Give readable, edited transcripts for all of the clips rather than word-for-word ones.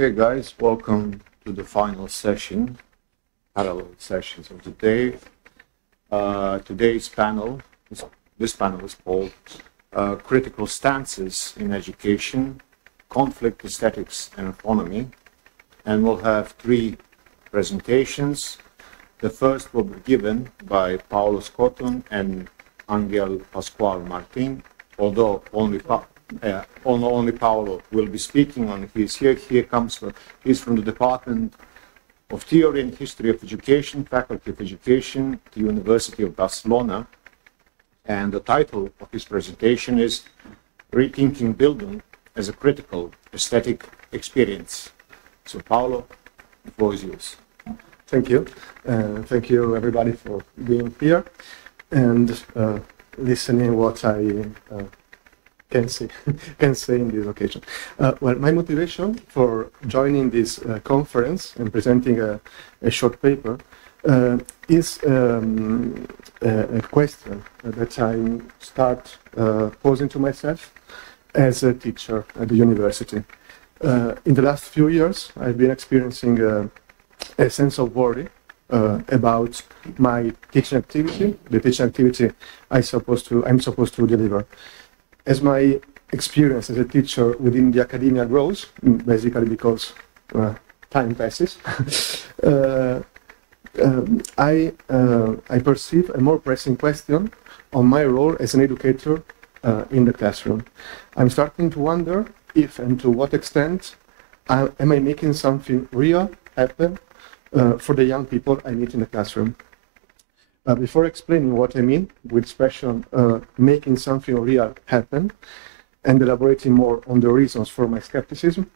Hey guys, welcome to the final session, parallel sessions of the day. Today's panel, this panel is called Critical Stances in Education, Conflict, Aesthetics and Autonomy. And we'll have three presentations. The first will be given by Paolo Scotton and Àngel Pascual Martín, although only Paolo will be speaking on it. He's from the Department of Theory and History of Education, Faculty of Education, at the University of Barcelona. And the title of his presentation is Rethinking Bildung as a Critical Aesthetic Experience. So Paolo, the floor is yours. Thank you. Thank you everybody for being here and listening what I can say in this occasion. Well, my motivation for joining this conference and presenting a short paper is a question that I start posing to myself as a teacher at the university. In the last few years, I've been experiencing a sense of worry about my teaching activity, the teaching activity I'm supposed to deliver. As my experience as a teacher within the academia grows, basically because time passes, I perceive a more pressing question on my role as an educator in the classroom. I'm starting to wonder if and to what extent am I making something real happen for the young people I meet in the classroom. Before explaining what I mean with expression making something real happen and elaborating more on the reasons for my skepticism,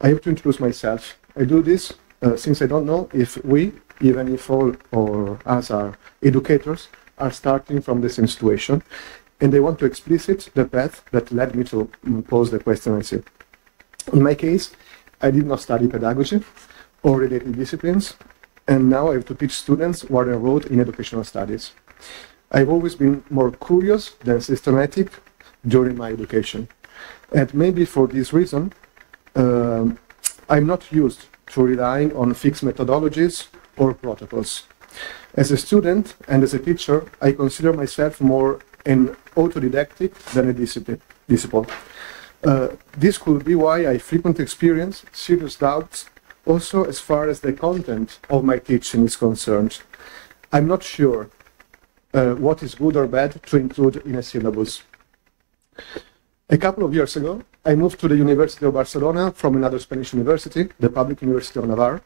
I have to introduce myself. I do this since I don't know if we, even if all or us are educators, are starting from the same situation, and I want to explicit the path that led me to pose the question I see. In my case, I did not study pedagogy or related disciplines, and now I have to teach students who are enrolled in educational studies. I've always been more curious than systematic during my education. And maybe for this reason, I'm not used to relying on fixed methodologies or protocols. As a student and as a teacher, I consider myself more an autodidactic than a disciple. This could be why I frequently experience serious doubts also as far as the content of my teaching is concerned. I'm not sure what is good or bad to include in a syllabus. A couple of years ago, I moved to the University of Barcelona from another Spanish university, the Public University of Navarre.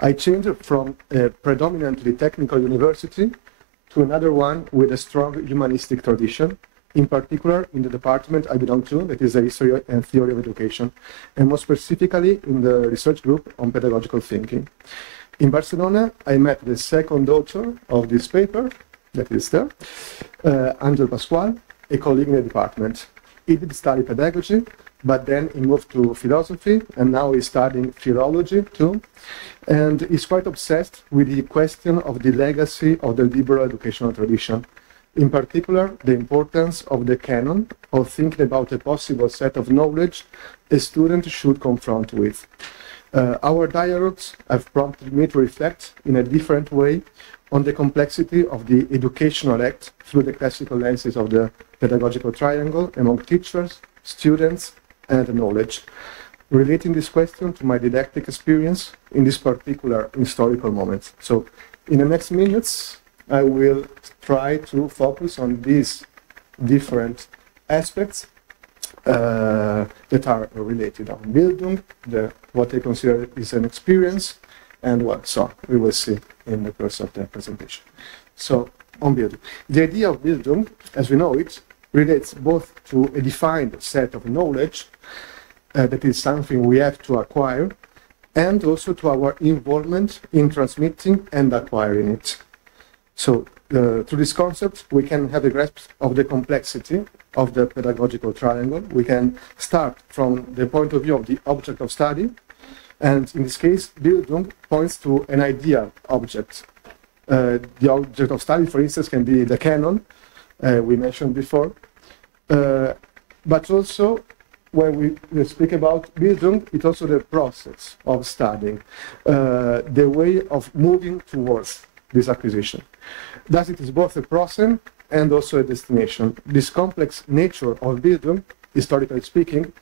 I changed from a predominantly technical university to another one with a strong humanistic tradition, in particular in the department I belong to, that is the History and Theory of Education, and more specifically in the research group on pedagogical thinking. In Barcelona, I met the second author of this paper, that is there, Àngel Pascual, a colleague in the department. He did study pedagogy, but then he moved to philosophy, and now he's studying philology too, and he's quite obsessed with the question of the legacy of the liberal educational tradition. In particular, the importance of the canon, of thinking about a possible set of knowledge a student should confront with. Our dialogues have prompted me to reflect in a different way on the complexity of the educational act through the classical lenses of the pedagogical triangle among teachers, students, and knowledge, relating this question to my didactic experience in this particular historical moment. So, in the next minutes, I will try to focus on these different aspects that are related on Bildung, what I consider is an experience, and what so we will see in the course of the presentation. So, on Bildung. The idea of Bildung, as we know it, relates both to a defined set of knowledge that is something we have to acquire, and also to our involvement in transmitting and acquiring it. So, through this concept, we can have a grasp of the complexity of the pedagogical triangle. We can start from the point of view of the object of study, and in this case, Bildung points to an ideal object. The object of study, for instance, can be the canon we mentioned before, but also when we speak about Bildung, it's also the process of studying, the way of moving towards this acquisition. Thus, it is both a process and also a destination. This complex nature of Bildung, historically speaking,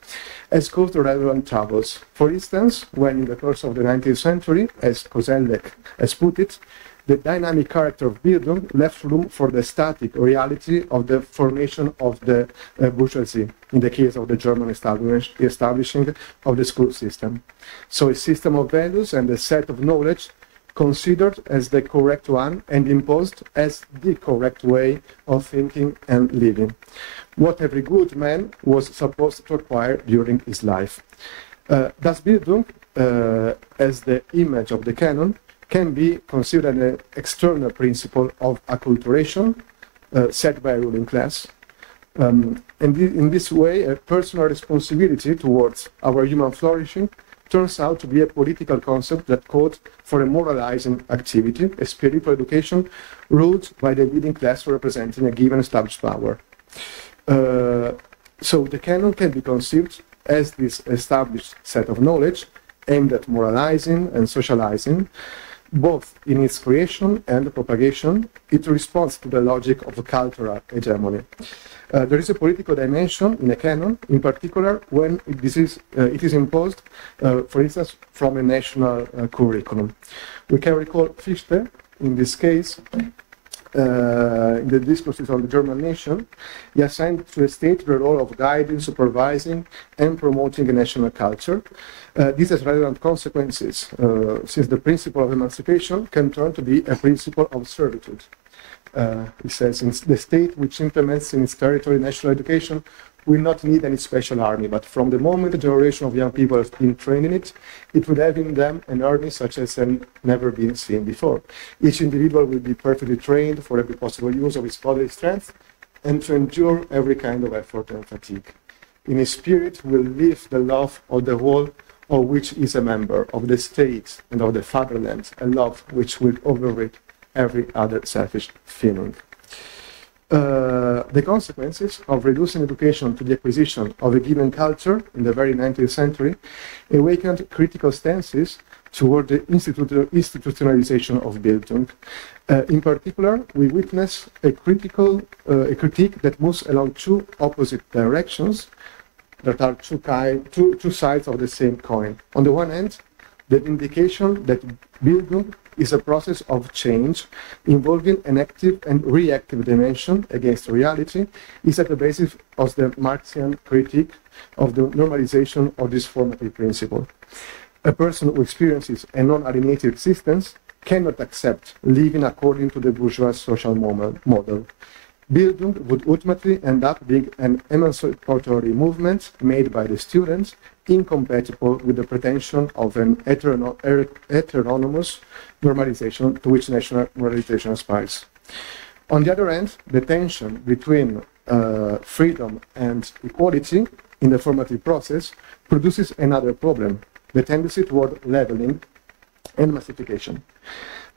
has caused relevant troubles. For instance, when in the course of the 19th century, as Koselleck has put it, the dynamic character of Bildung left room for the static reality of the formation of the bourgeoisie, in the case of the German establishing of the school system. So a system of values and a set of knowledge considered as the correct one and imposed as the correct way of thinking and living, what every good man was supposed to acquire during his life. Thus Bildung, as the image of the canon, can be considered an external principle of acculturation set by a ruling class. And in this way, a personal responsibility towards our human flourishing turns out to be a political concept that calls for a moralizing activity, a spiritual education ruled by the leading class representing a given established power. So the canon can be conceived as this established set of knowledge aimed at moralizing and socializing. Both in its creation and propagation, it responds to the logic of cultural hegemony. There is a political dimension in a canon, in particular when it is imposed, for instance, from a national curriculum. We can recall Fichte, in this case, in the discourses on the German nation, he assigned to a state the role of guiding, supervising, and promoting a national culture. This has relevant consequences, since the principle of emancipation can turn to be a principle of servitude. He says, the state which implements in its territory national education will not need any special army, but from the moment a generation of young people has been trained in it, it will have in them an army such as has never been seen before. Each individual will be perfectly trained for every possible use of his bodily strength and to endure every kind of effort and fatigue. In his spirit will live the love of the whole of which is a member, of the state and of the fatherland, a love which will override every other selfish feeling. The consequences of reducing education to the acquisition of a given culture in the very 19th century awakened critical stances toward the institutionalization of Bildung. In particular, we witness a critique that moves along two opposite directions that are two sides of the same coin. On the one hand, the indication that Bildung is a process of change involving an active and reactive dimension against reality is at the basis of the Marxian critique of the normalization of this formative principle. A person who experiences a non-alienated existence cannot accept living according to the bourgeois social model. Bildung would ultimately end up being an emancipatory movement made by the students, incompatible with the pretension of an heteronomous normalization to which national moralization aspires. On the other hand, the tension between freedom and equality in the formative process produces another problem, the tendency toward leveling and massification.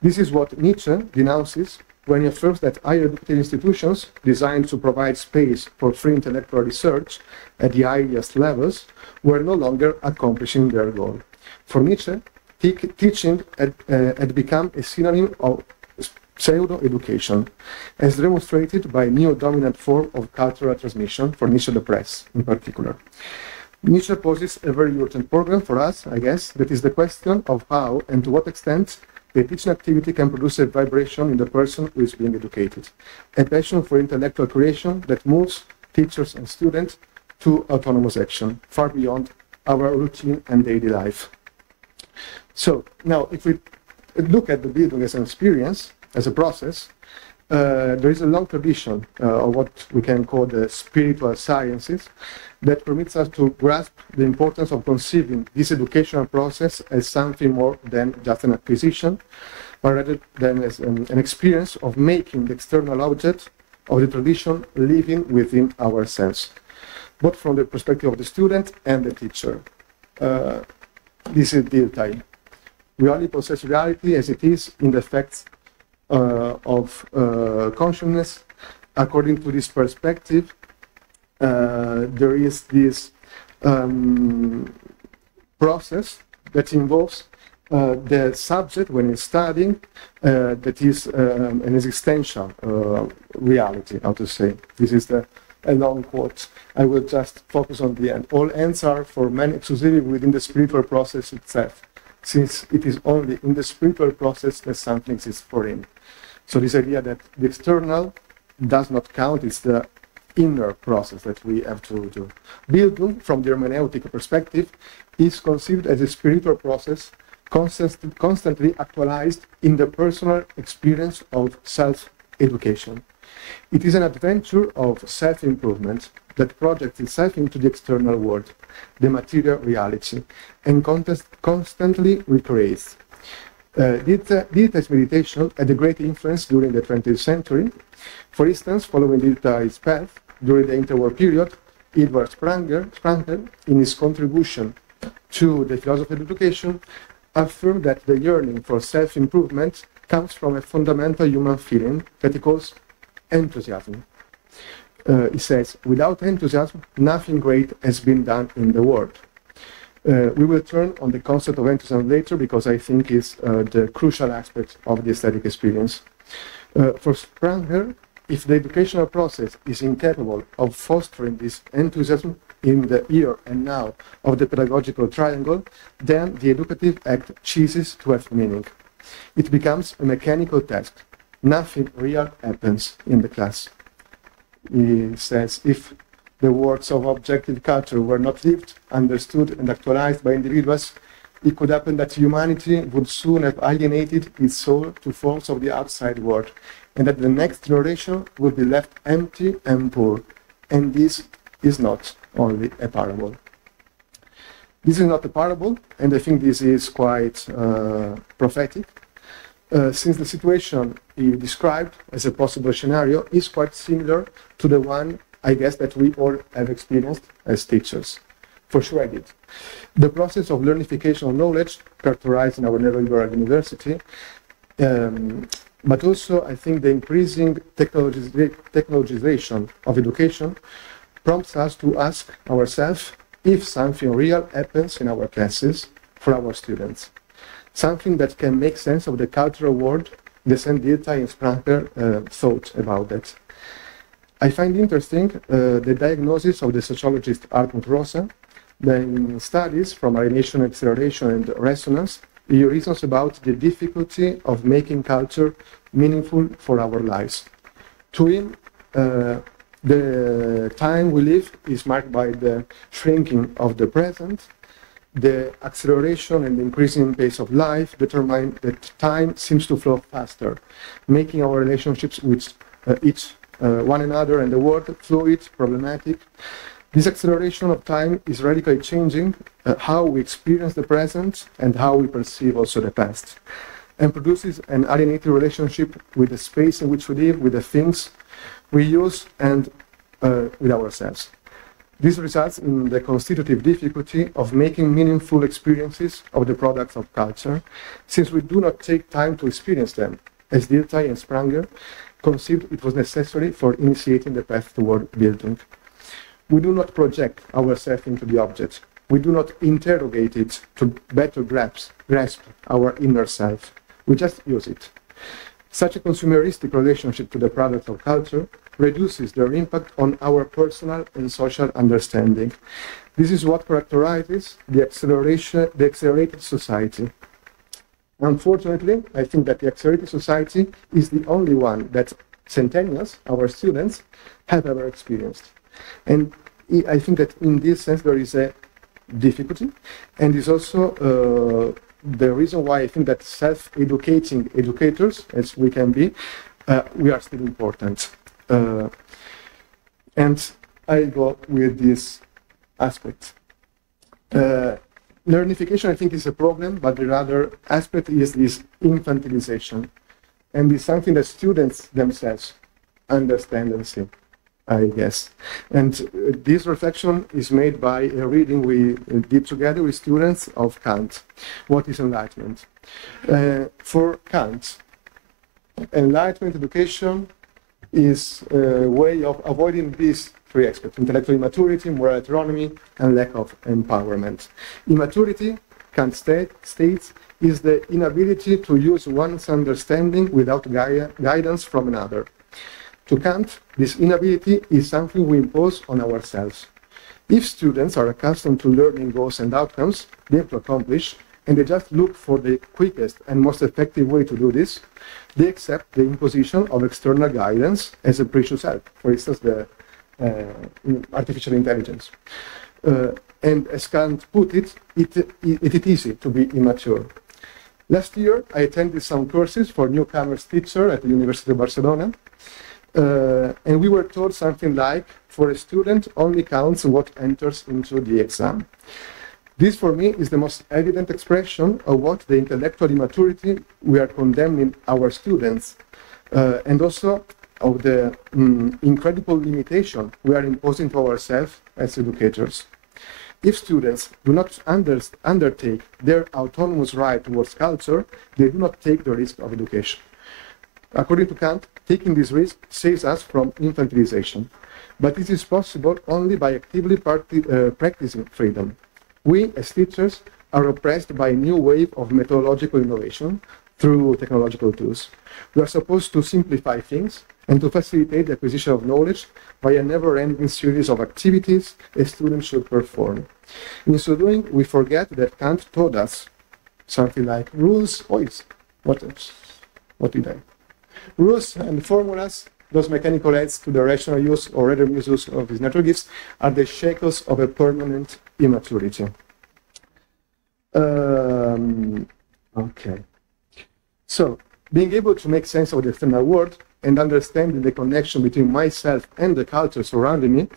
This is what Nietzsche denounces when he affirms that higher educative institutions designed to provide space for free intellectual research at the highest levels were no longer accomplishing their goal. For Nietzsche, teaching had become a synonym of pseudo-education, as demonstrated by a neo-dominant form of cultural transmission, for Nietzsche the press in particular. Nietzsche poses a very urgent problem for us, I guess, that is the question of how and to what extent the teaching activity can produce a vibration in the person who is being educated, a passion for intellectual creation that moves teachers and students to autonomous action, far beyond our routine and daily life. So now, if we look at the Bildung as an experience, as a process, there is a long tradition of what we can call the spiritual sciences that permits us to grasp the importance of conceiving this educational process as something more than just an acquisition, but rather than as an experience of making the external object of the tradition living within ourselves, both from the perspective of the student and the teacher. This is Dilthey. We only possess reality as it is in the facts of consciousness. According to this perspective, there is this process that involves the subject when it's studying, that is an existential reality, how to say. This is a long quote. I will just focus on the end. All ends are for man exclusively within the spiritual process itself, since it is only in the spiritual process that something exists for him. So this idea that the external does not count, it's the inner process that we have to do. Bildung, from the hermeneutic perspective, is conceived as a spiritual process constantly actualized in the personal experience of self-education. It is an adventure of self-improvement that projects itself into the external world, the material reality, and constantly recreates. Dilthey's meditation had a great influence during the 20th century. For instance, following Dilthey's path, during the interwar period, Edward Spranger, in his contribution to the philosophy of education, affirmed that the yearning for self-improvement comes from a fundamental human feeling that he calls enthusiasm. He says, without enthusiasm, nothing great has been done in the world. We will turn on the concept of enthusiasm later because I think it's the crucial aspect of the aesthetic experience. For Spranger, if the educational process is incapable of fostering this enthusiasm in the here and now of the pedagogical triangle, then the educative act ceases to have meaning. It becomes a mechanical task. Nothing real happens in the class. He says, if the works of objective culture were not lived, understood, and actualized by individuals, it could happen that humanity would soon have alienated its soul to forms of the outside world, and that the next generation would be left empty and poor. And this is not only a parable. This is not a parable, and I think this is quite prophetic, since the situation he described as a possible scenario is quite similar to the one, I guess, that we all have experienced as teachers. For sure I did. The process of learnification of knowledge characterized in our neoliberal university, but also I think the increasing technologization of education prompts us to ask ourselves if something real happens in our classes for our students. Something that can make sense of the cultural world, the sense Dilthey and Spranger thought about that. I find interesting the diagnosis of the sociologist Hartmut Rosa. In studies from alienation, acceleration, and resonance, he reasons about the difficulty of making culture meaningful for our lives. To him, the time we live is marked by the shrinking of the present. The acceleration and increasing pace of life determine that time seems to flow faster, making our relationships with one another and the world fluid, problematic. This acceleration of time is radically changing how we experience the present and how we perceive also the past, and produces an alienated relationship with the space in which we live, with the things we use, and with ourselves. This results in the constitutive difficulty of making meaningful experiences of the products of culture, since we do not take time to experience them, as Dilthey and Spranger conceived it was necessary for initiating the path toward Bildung. We do not project ourselves into the object. We do not interrogate it to better grasp our inner self. We just use it. Such a consumeristic relationship to the products of culture reduces their impact on our personal and social understanding. This is what characterizes the accelerated society. Unfortunately, I think that the accelerated society is the only one that centennials, our students, have ever experienced. And I think that in this sense there is a difficulty, and is also the reason why I think that self-educating educators, as we can be, we are still important. And I go with this aspect. Learnification, I think, is a problem, but the other aspect is this infantilization, and it's something that students themselves understand and see, I guess. And this reflection is made by a reading we did together with students of Kant. What is enlightenment? For Kant, enlightenment education is a way of avoiding this three aspects: intellectual immaturity, moral autonomy, and lack of empowerment. Immaturity, Kant states, is the inability to use one's understanding without guidance from another. To Kant, this inability is something we impose on ourselves. If students are accustomed to learning goals and outcomes they have to accomplish, and they just look for the quickest and most effective way to do this, they accept the imposition of external guidance as a precious help, for instance, the artificial intelligence. And as Kant put it, it is easy to be immature. Last year, I attended some courses for newcomers teacher at the University of Barcelona, and we were told something like, for a student, only counts what enters into the exam. This, for me, is the most evident expression of what the intellectual immaturity we are condemning our students, and also of the incredible limitation we are imposing to ourselves as educators. If students do not undertake their autonomous right towards culture, they do not take the risk of education. According to Kant, taking this risk saves us from infantilization. But this is possible only by actively practicing freedom. We, as teachers, are oppressed by a new wave of methodological innovation through technological tools. We are supposed to simplify things and to facilitate the acquisition of knowledge by a never-ending series of activities a student should perform. In so doing, we forget that Kant taught us something like rules. What did I? Rules and formulas, those mechanical aids to the rational use or random use of these natural gifts, are the shackles of a permanent immaturity. Okay. So, being able to make sense of the external world and understanding the connection between myself and the culture surrounding me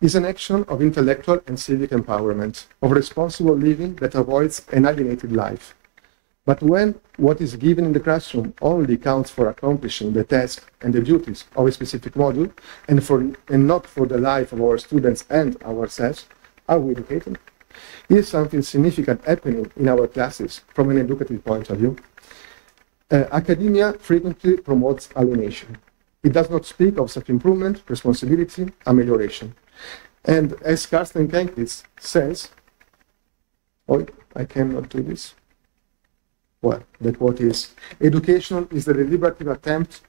is an action of intellectual and civic empowerment, of responsible living that avoids an alienated life. But when what is given in the classroom only counts for accomplishing the tasks and the duties of a specific module and not for the life of our students and ourselves, are we educating? Is something significant happening in our classes from an educative point of view? Academia frequently promotes alienation. It does not speak of self-improvement, responsibility, amelioration. And as Carsten Kenkis says, I cannot do this. Well, the quote is, education is the deliberative attempt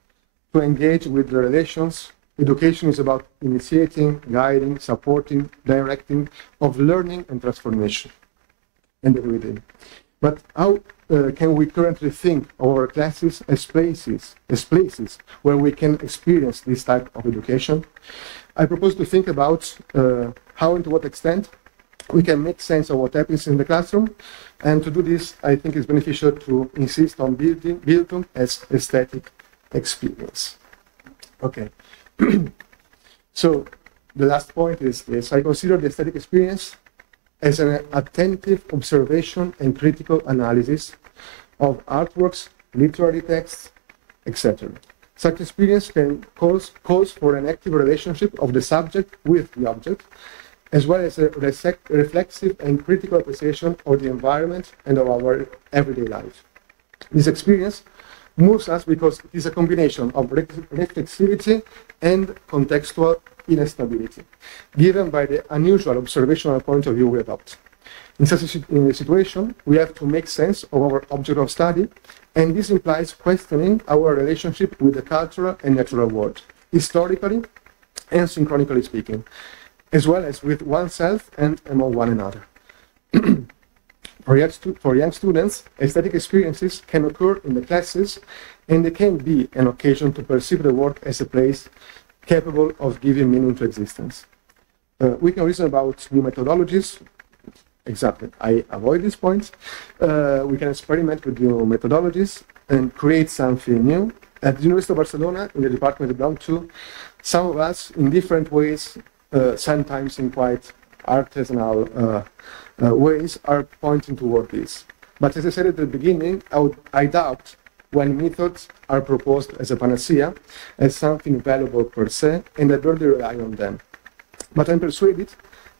to engage with the relations. Education is about initiating, guiding, supporting, directing of learning and transformation and everything. But how can we currently think of our classes as places where we can experience this type of education? I propose to think about how and to what extent we can make sense of what happens in the classroom. And to do this, I think it's beneficial to insist on Bildung as aesthetic experience. Okay. So the last point is this. I consider the aesthetic experience as an attentive observation and critical analysis of artworks, literary texts, etc. Such experience can calls for an active relationship of the subject with the object, as well as a reflexive and critical appreciation of the environment and of our everyday life. This experience moves us because it is a combination of reflexivity and contextual instability, given by the unusual observational point of view we adopt. In such a situation, we have to make sense of our object of study, and this implies questioning our relationship with the cultural and natural world, historically and synchronically speaking, as well as with oneself and among one another. For young students, aesthetic experiences can occur in the classes, and they can be an occasion to perceive the world as a place capable of giving meaning to existence. We can reason about new methodologies. Exactly, I avoid these points. We can experiment with new methodologies and create something new. At the University of Barcelona, in the department I belong to, some of us, in different ways, sometimes in quite artisanal ways, are pointing toward this. But as I said at the beginning, I doubt when methods are proposed as a panacea, as something valuable per se, and I barely rely on them. But I'm persuaded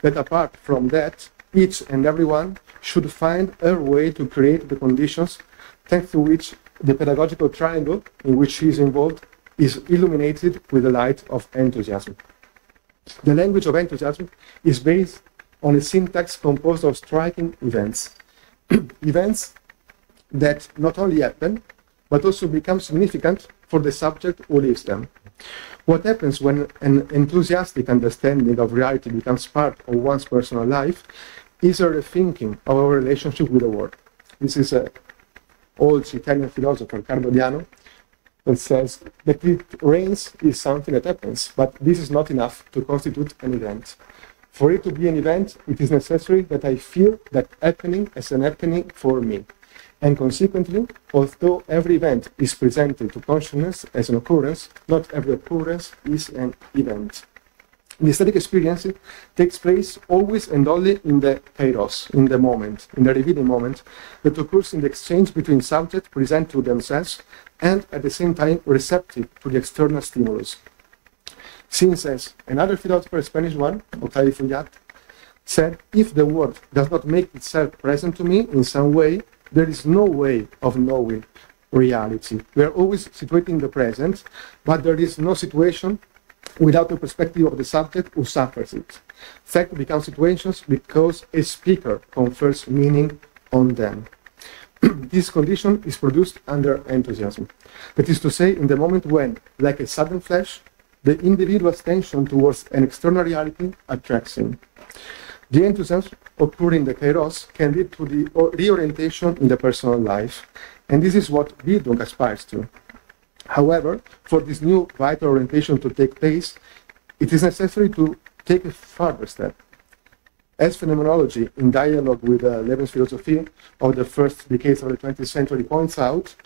that apart from that, each and everyone should find a way to create the conditions thanks to which the pedagogical triangle in which he is involved is illuminated with the light of enthusiasm. The language of enthusiasm is based on a syntax composed of striking events. Events that not only happen, but also become significant for the subject who lives them. What happens when an enthusiastic understanding of reality becomes part of one's personal life is a rethinking of our relationship with the world. This is an old Italian philosopher, Carlo, that says that it rains is something that happens, but this is not enough to constitute an event. For it to be an event, it is necessary that I feel that happening as an happening for me. And consequently, although every event is presented to consciousness as an occurrence, not every occurrence is an event. The aesthetic experience takes place always and only in the kairos, in the moment, in the revealing moment that occurs in the exchange between subjects present to themselves and at the same time receptive to the external stimulus. Since, as another philosopher, a Spanish one, Octavio Fullat, said, if the world does not make itself present to me in some way, there is no way of knowing reality. We are always situating the present, but there is no situation without the perspective of the subject who suffers it. Fact becomes situations because a speaker confers meaning on them. This condition is produced under enthusiasm. That is to say, in the moment when, like a sudden flash, the individual's tension towards an external reality attracts him. The enthusiasm occurring in the kairos can lead to the reorientation in the personal life, and this is what Bildung aspires to. However, for this new vital orientation to take place, it is necessary to take a further step. As phenomenology, in dialogue with Lebensphilosophie of the first decades of the 20th century, points out,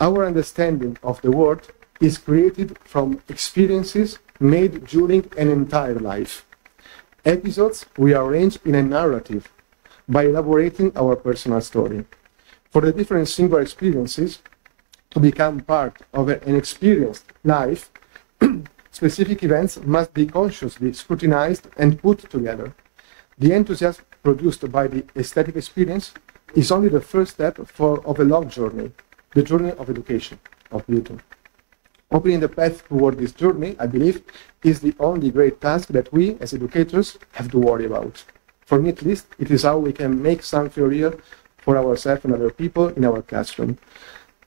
our understanding of the world is created from experiences made during an entire life. Episodes we arrange in a narrative by elaborating our personal story. For the different singular experiences to become part of an experienced life, specific events must be consciously scrutinized and put together. The enthusiasm produced by the aesthetic experience is only the first step of a long journey, the journey of education, of Bildung. Opening the path toward this journey, I believe, is the only great task that we, as educators, have to worry about. For me, at least, it is how we can make something real for ourselves and other people in our classroom.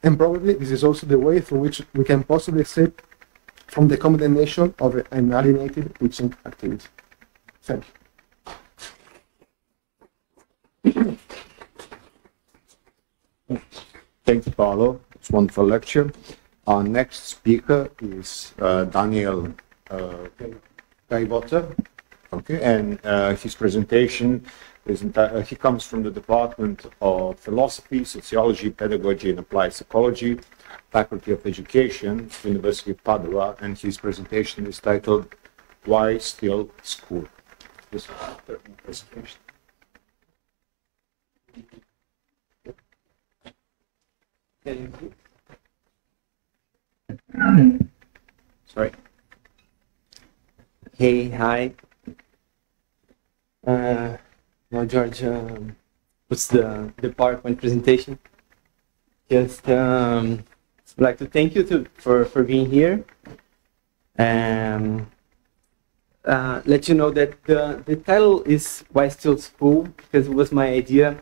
And probably this is also the way through which we can possibly escape from the condemnation of an alienated teaching activity. Thank you. Thank you, Paolo. It's a wonderful lecture. Our next speaker is Daniel Gaivota. Okay, and his presentation is he comes from the Department of Philosophy, Sociology, Pedagogy, and Applied Psychology, Faculty of Education, University of Padua, and his presentation is titled "Why Still School?" This is the presentation. Sorry. Hey, hi. Well, Đorđe, what's the PowerPoint presentation? Just would like to thank you for being here. Let you know that the title is "Why Still School?" because it was my idea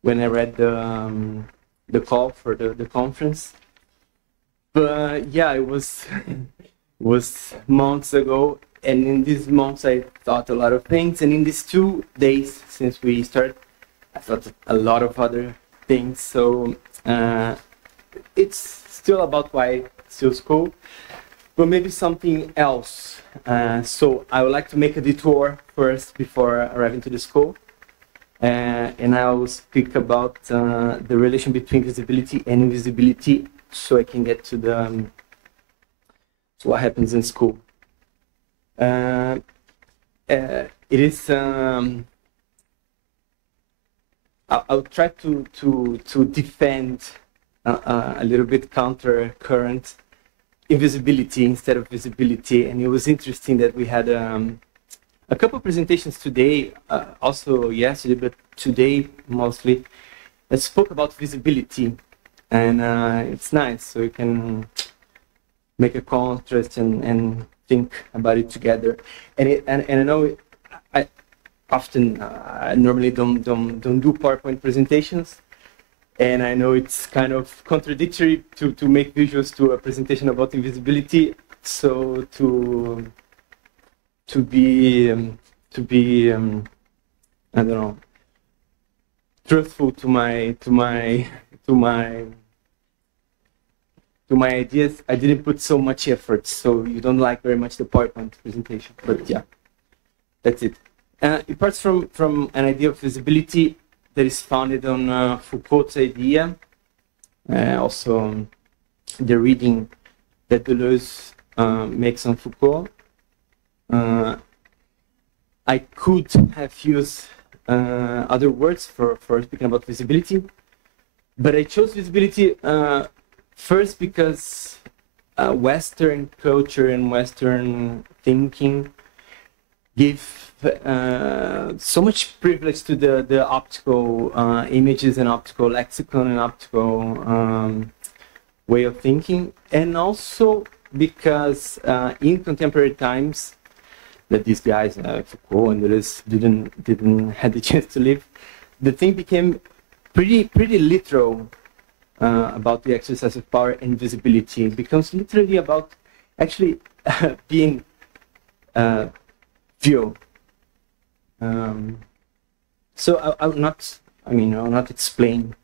when I read the call for the conference. But yeah, it was months ago, and in these months I thought a lot of things, and in these 2 days since we started, I thought a lot of other things. So it's still about why still school, but maybe something else. So I would like to make a detour first before arriving to the school. And I will speak about the relation between visibility and invisibility, so I can get to what happens in school. It is. I'll try to defend a little bit counter current invisibility instead of visibility, and it was interesting that we had a couple of presentations today, also yesterday, but today mostly, that spoke about visibility, and it's nice, so you can make a contrast and think about it together. And I know I often I normally don't do PowerPoint presentations, and I know it's kind of contradictory to make visuals to a presentation about invisibility. So to be I don't know, truthful to my ideas, I didn't put so much effort, so you don't like very much the PowerPoint presentation. But yeah, that's it. It parts from an idea of visibility that is founded on Foucault's idea, also the reading that Deleuze makes on Foucault. I could have used other words for speaking about visibility, but I chose visibility first because Western culture and Western thinking give so much privilege to the optical images and optical lexicon and optical way of thinking, and also because in contemporary times that these guys, Foucault and Deleuze, didn't have the chance to live, the thing became pretty literal about the exercise of power and visibility. It becomes literally about actually being viewed. So I'll not explain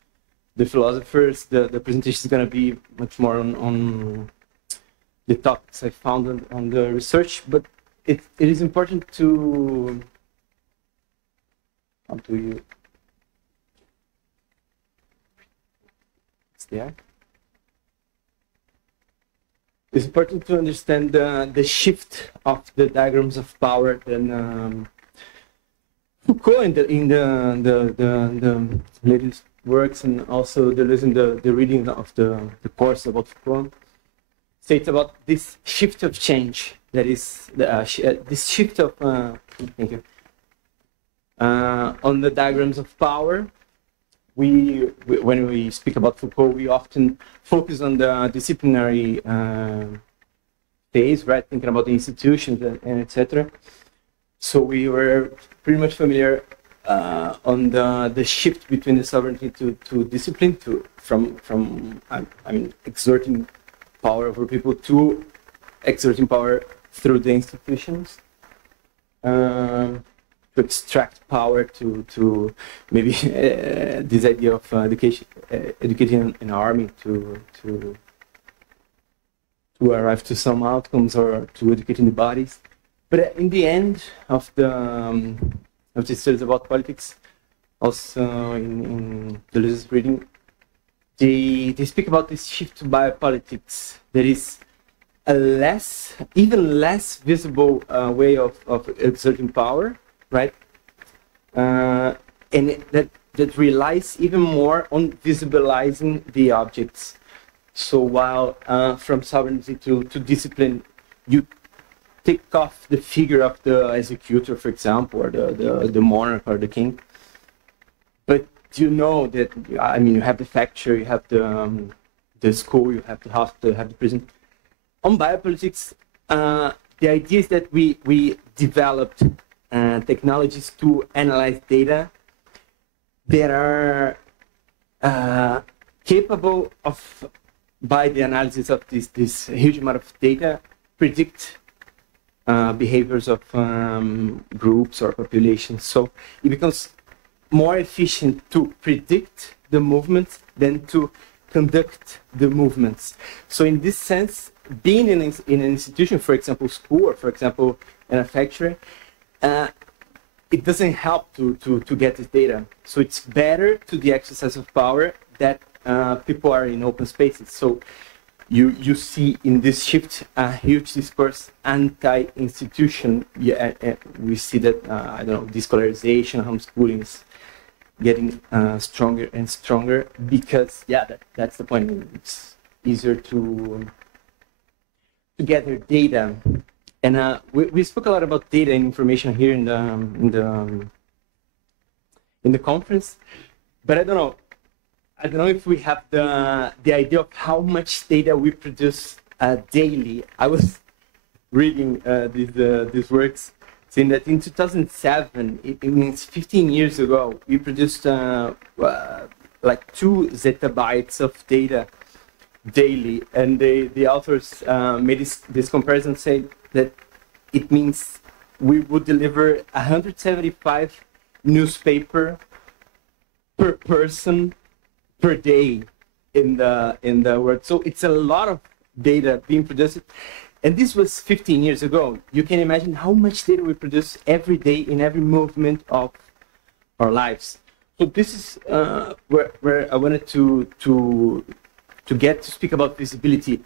the philosophers. The presentation is going to be much more on the topics I found on the research, but it is important to, how do you, it's there. It's important to understand the shift of the diagrams of power that Foucault in the latest works, and also Deleuze in the reading of the course about Foucault, states about this shift of change. That is this shift of thank you on the diagrams of power. When we speak about Foucault, we often focus on the disciplinary phase, right? Thinking about the institutions and etc. So we were pretty much familiar on the shift between the sovereignty to discipline, from exerting power over people to exerting power through the institutions, to extract power, to maybe this idea of educating an army to arrive to some outcomes, or to educating the bodies. But in the end of the studies about politics, also in Deleuze's reading, they speak about this shift to biopolitics that is a even less visible way of exerting power, right? And that relies even more on visibilizing the objects. So while from sovereignty to discipline, you take off the figure of the executor, for example, or the monarch or the king, but you know that, I mean, you have the factory, you have the school, you have the hospital, you have the prison. On biopolitics, the idea is that we developed technologies to analyze data that are capable of, by the analysis of this huge amount of data, predict behaviors of groups or populations. So it becomes more efficient to predict the movements than to conduct the movements. So in this sense, being in an institution, for example, school, or for example, in a factory, it doesn't help to get this data. So it's better to the exercise of power that people are in open spaces. So you see in this shift a huge discourse anti-institution. Yeah, we see that, I don't know, descolarization, homeschooling is getting stronger and stronger, because, yeah, that's the point. It's easier to gather data. And we spoke a lot about data and information here in the conference, but I don't know if we have the idea of how much data we produce daily. I was reading these works, saying that in 2007, it means 15 years ago, we produced like 2 zettabytes of data daily, and the authors made this comparison, saying that it means we would deliver 175 newspaper per person per day in the world. So it's a lot of data being produced, and this was 15 years ago. You can imagine how much data we produce every day in every movement of our lives. So this is where I wanted to get to speak about visibility.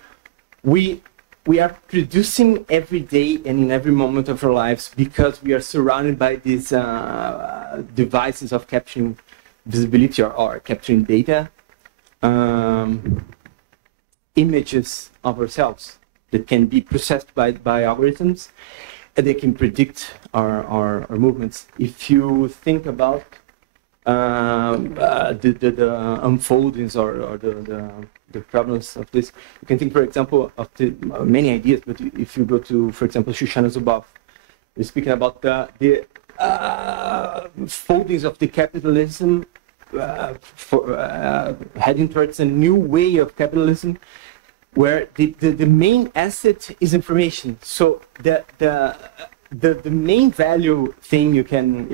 We are producing every day and in every moment of our lives because we are surrounded by these devices of capturing visibility or capturing data, images of ourselves that can be processed by algorithms, and they can predict our movements. If you think about the unfoldings or the problems of this, you can think, for example, of the many ideas. But if you go to, for example, Shoshana Zuboff, we're speaking about the foldings of the capitalism heading towards a new way of capitalism, where the main asset is information. So the main value thing you can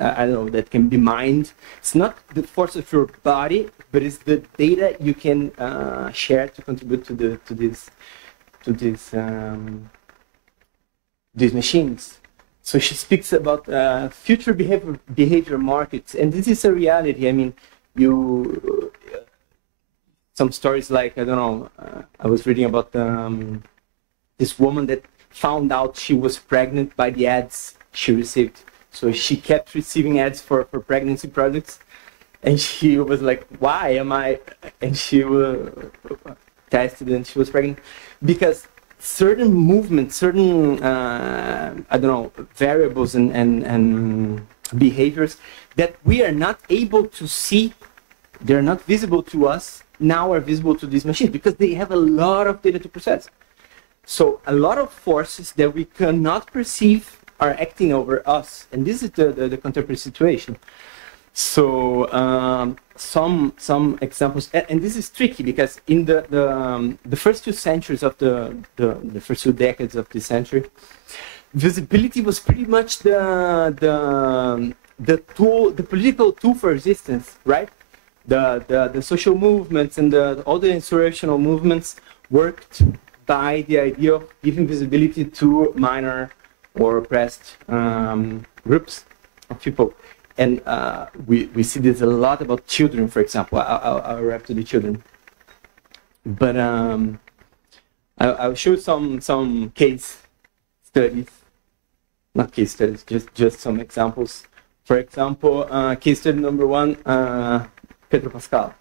I don't know, that can be mined, it's not the force of your body, but it's the data you can share to contribute to these machines. So she speaks about future behavior markets, and this is a reality. I mean, some stories like, I don't know, I was reading about this woman that found out she was pregnant by the ads she received. So she kept receiving ads for pregnancy products, and she was like, why am I? And she was tested and she was pregnant because certain movements, certain I don't know, variables and behaviors that we are not able to see, they're not visible to us, now are visible to these machines because they have a lot of data to process. So a lot of forces that we cannot perceive are acting over us, and this is the contemporary situation. So some examples, and this is tricky because in the first 2 centuries of the first 2 decades of this century, visibility was pretty much the tool, the political tool for resistance, right? The social movements and all the insurrectional movements worked by the idea of giving visibility to minor or oppressed groups of people. And we see this a lot about children, for example. I'll wrap to the children. But I'll show some case studies. Not case studies, just some examples. For example, case study number 1, Pedro Pascal.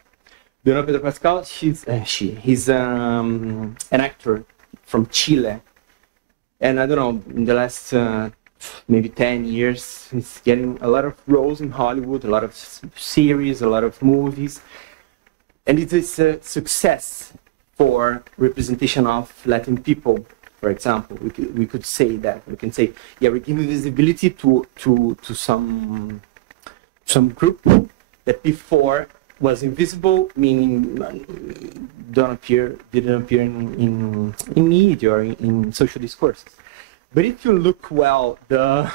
Do you know Pedro Pascal? He's an actor from Chile. And I don't know, in the last maybe 10 years, he's getting a lot of roles in Hollywood, a lot of series, a lot of movies. And it is a success for representation of Latin people, for example. We could say that. We can say, yeah, we're giving visibility to some group that before was invisible, meaning didn't appear in media or in social discourses. But if you look well, the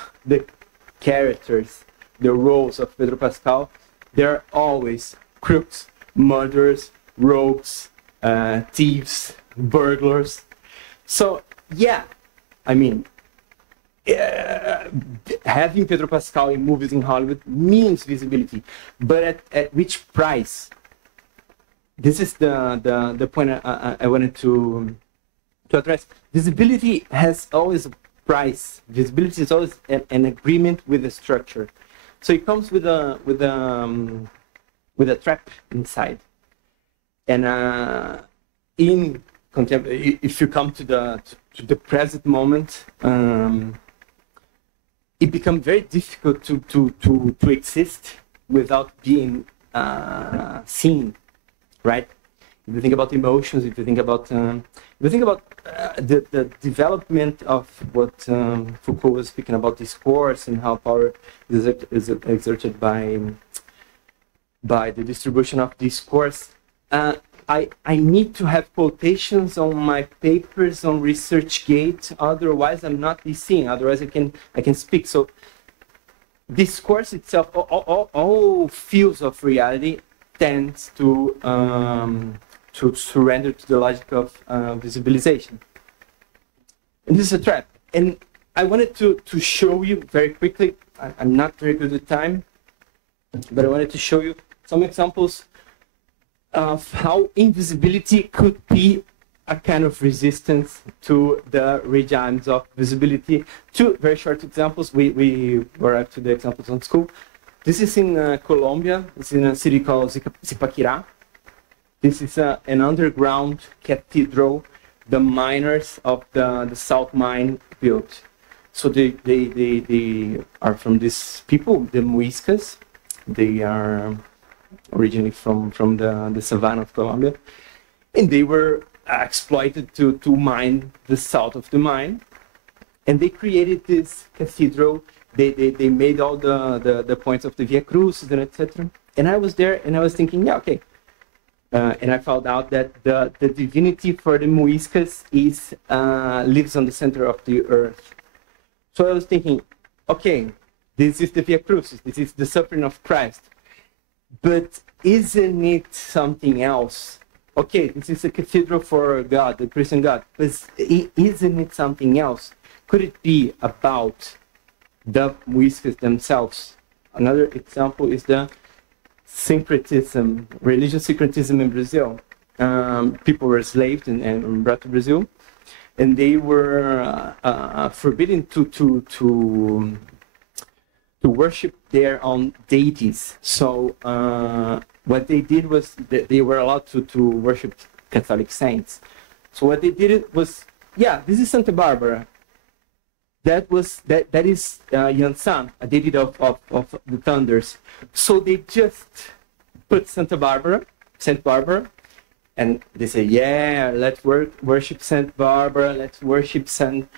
characters, the roles of Pedro Pascal, they're always crooks, murderers, rogues, thieves, burglars. So yeah, I mean, having Pedro Pascal in movies in Hollywood means visibility, but at which price? This is the point I wanted to address. Visibility has always a price. Visibility is always an agreement with the structure, so it comes with a trap inside. And in contemporary, if you come to the present moment, it becomes very difficult to exist without being seen, right? if you think about emotions, if you think about the development of what Foucault was speaking about discourse and how power is exerted by the distribution of discourse. I need to have quotations on my papers on ResearchGate, otherwise I'm not be seen. Otherwise I can speak. So discourse itself, all fields of reality tends to surrender to the logic of visibilization. And this is a trap. And I wanted to show you very quickly. I'm not very good at time, but I wanted to show you some examples of how invisibility could be a kind of resistance to the regimes of visibility. Two very short examples. We were up to the examples on school. This is in Colombia. It's in a city called Zipaquirá. This is an underground cathedral the miners of the South Mine built. So they are from these people, the Muiscas. They are originally from the savannah of Colombia, and they were exploited to mine the south of the mine, and they created this cathedral. They made all the points of the Via Crucis and etc. And I was there and I was thinking, yeah, okay. And I found out that the divinity for the Muiscas is lives on the center of the earth. So I was thinking, okay, this is the Via Crucis, this is the suffering of Christ. But isn't it something else? Okay, this is a cathedral for God, the Christian God, but isn't it something else? Could it be about the Muiscas themselves? Another example is the syncretism, religious syncretism in Brazil. People were enslaved and brought to Brazil, and they were forbidden to worship their own deities. So what they did was that they were allowed to worship Catholic saints. So what they did was, yeah, this is Santa Barbara. That is Yansan, a deity of the thunders. So they just put Saint Barbara, and they say, yeah, let's worship Saint Barbara, let's worship Saint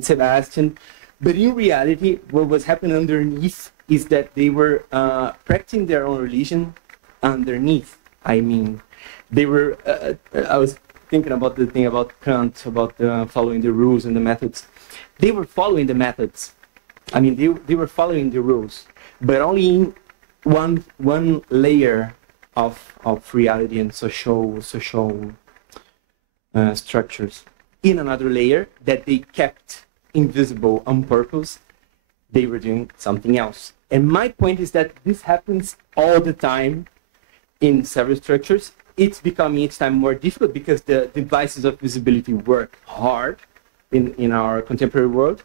Sebastian. But in reality, what was happening underneath is that they were practicing their own religion underneath. I mean, they were. I was thinking about the thing about Kant, about following the rules and the methods. They were following the methods. I mean, they were following the rules, but only in one layer of reality and social structures. In another layer that they kept invisible on purpose, they were doing something else. And my point is that this happens all the time in several structures. It's becoming each time more difficult because the devices of visibility work hard in our contemporary world.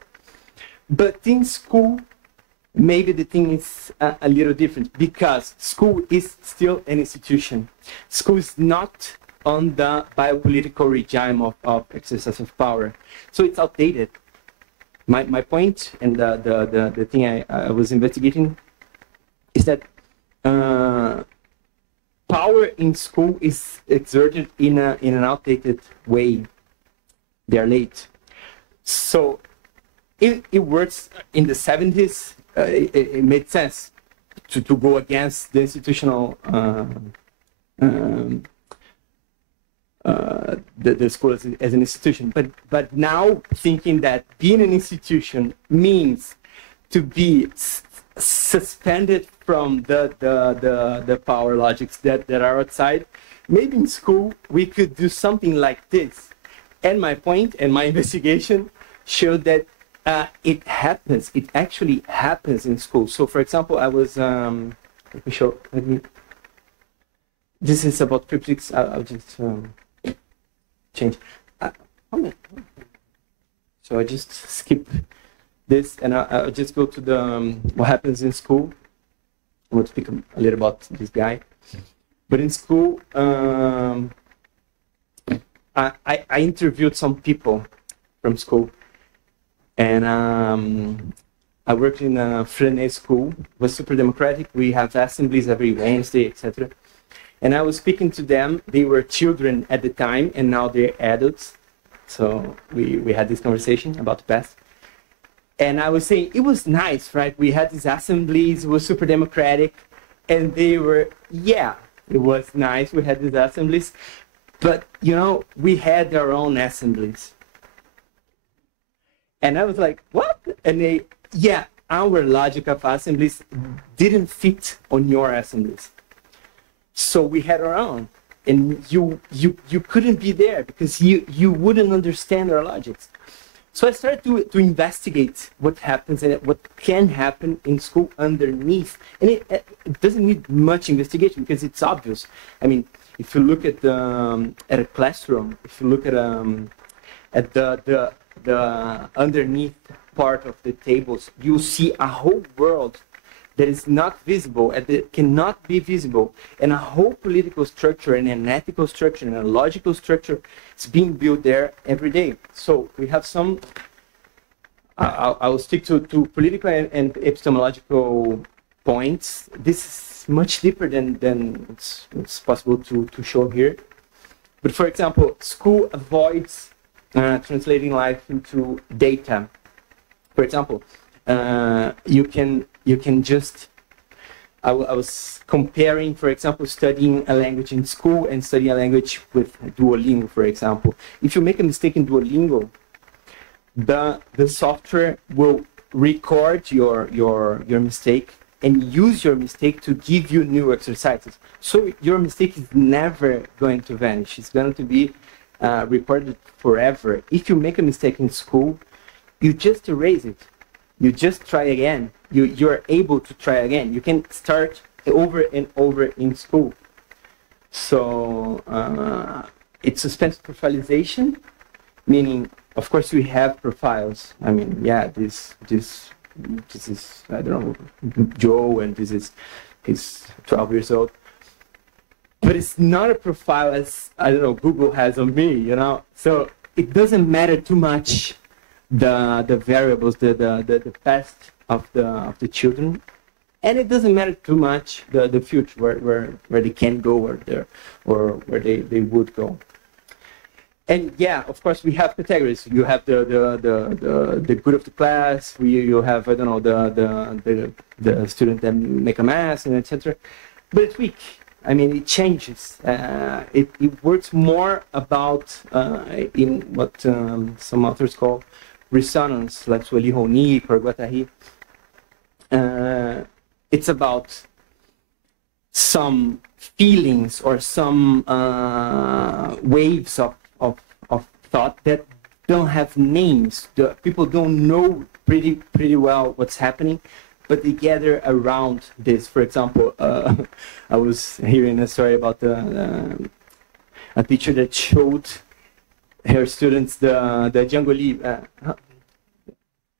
But in school, maybe the thing is a little different, because school is still an institution. School is not on the biopolitical regime of exercise of power. So it's outdated. My point, and the thing I was investigating, is that power in school is exerted in an outdated way. They are late. So it works in the 70s. It made sense to go against the institutional the school as an institution, but now thinking that being an institution means to be suspended from the power logics that are outside. Maybe in school we could do something like this. And my point and my investigation showed that it happens. It actually happens in school. So, for example, I was this is about cryptics. I'll just change. So I just skip this, and I'll just go to the what happens in school. I want to speak a little about this guy. But in school, I interviewed some people from school, and I worked in a Freinet school. It was super democratic. We have assemblies every Wednesday, etc. And I was speaking to them. They were children at the time, and now they're adults. So we had this conversation about the past. And I was saying, it was nice, right? We had these assemblies, it was super democratic. And they were, yeah, it was nice. We had these assemblies. But, you know, we had our own assemblies. And I was like, what? And they, yeah, our logic of assemblies didn't fit on your assemblies. So we had our own. And you couldn't be there because you wouldn't understand our logics. So I started to investigate what happens and what can happen in school underneath. And it doesn't need much investigation because it's obvious. I mean, if you look at a classroom, if you look at the underneath part of the tables, you see a whole world that is not visible and that cannot be visible, and a whole political structure and an ethical structure and a logical structure is being built there every day. So we have some, I will stick to political and epistemological points. This is much deeper than it's possible to show here. But for example, school avoids translating life into data. For example, you can just, I was comparing, for example, studying a language in school and studying a language with Duolingo, for example. If you make a mistake in Duolingo, the software will record your mistake and use your mistake to give you new exercises. So your mistake is never going to vanish. It's going to be recorded forever. If you make a mistake in school, you just erase it. You just try again. You're able to try again. You can start over and over in school. So it suspends profilization, meaning, of course, we have profiles. I mean, yeah, this is, I don't know, Joe, and this is, he's 12 years old. But it's not a profile as, I don't know, Google has on me, you know? So it doesn't matter too much the variables, the past of the children, and it doesn't matter too much the future, where they can go or where they would go. And yeah, of course, we have categories. You have the good of the class. You have, I don't know, the student that make a mess and etc. But it's weak. I mean, it changes. It works more about in what some authors call resonance, like Sueli Honi, Guattari. It's about some feelings or some waves of thought that don't have names. The people don't know pretty well what's happening, but they gather around this. For example, I was hearing a story about a teacher that showed her students the Django Livre.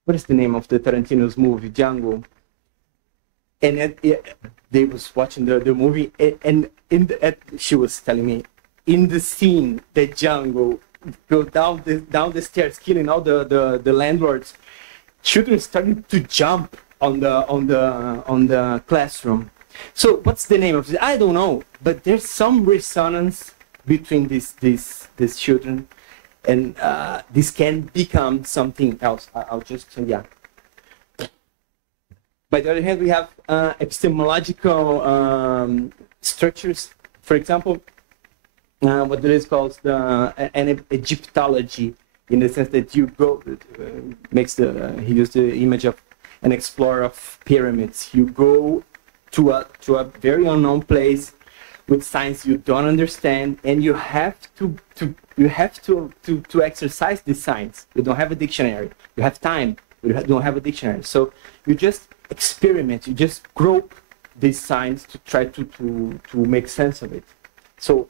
What is the name of the Tarantino's movie, Django? And they was watching the movie, and she was telling me, in the scene that Django go down the stairs, killing all the landlords, children started to jump on the classroom. So what's the name of it? I don't know, but there's some resonance between these children, and this can become something else. I'll just, yeah. By the other hand, we have epistemological structures. For example, what Deleuze calls an Egyptology, in the sense that you go, he used the image of an explorer of pyramids. You go to a very unknown place with science you don't understand, and you have to exercise this science. You don't have a dictionary. You have time. You don't have a dictionary. So you just experiment. You just grope this science to try to make sense of it. So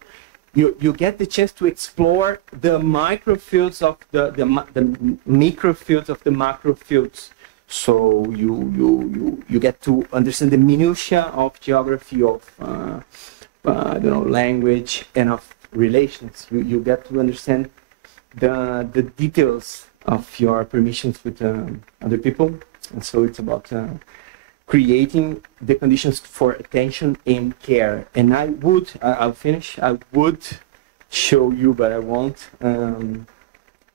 you get the chance to explore the microfields of the microfields of the macrofields. So you get to understand the minutiae of geography, of I don't know, language, and of relations. You get to understand the details of your permissions with other people. And so it's about creating the conditions for attention and care. And I'll finish, I would show you, but I won't,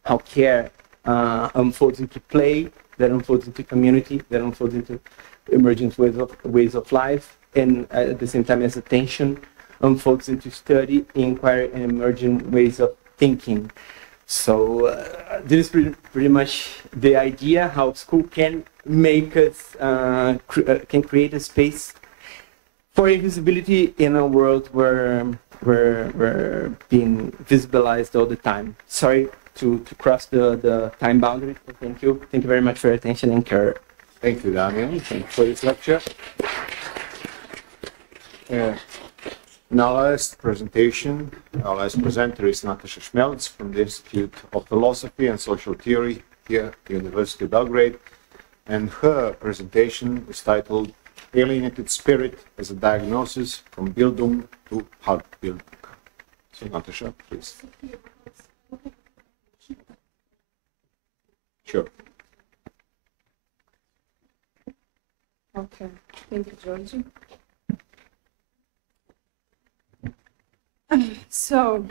how care unfolds into play, that unfolds into community, that unfolds into emergent ways of life, and at the same time as attention unfolds into study, inquiry, and emergent ways of thinking. So this is pretty much the idea how school can make us, can create a space for invisibility in a world where we're being visibilized all the time. Sorry to cross the time boundary, but thank you. Thank you very much for your attention and care. Thank you, Daniel. Thank you for this lecture. In our last presentation, our last presenter is Natascha Schmelz from the Institute of Philosophy and Social Theory here at the University of Belgrade. And her presentation is titled Alienated Spirit as a Diagnosis from Bildung to Halbbildung. So Natascha, please. Sure. Okay, thank you, Đorđe. So,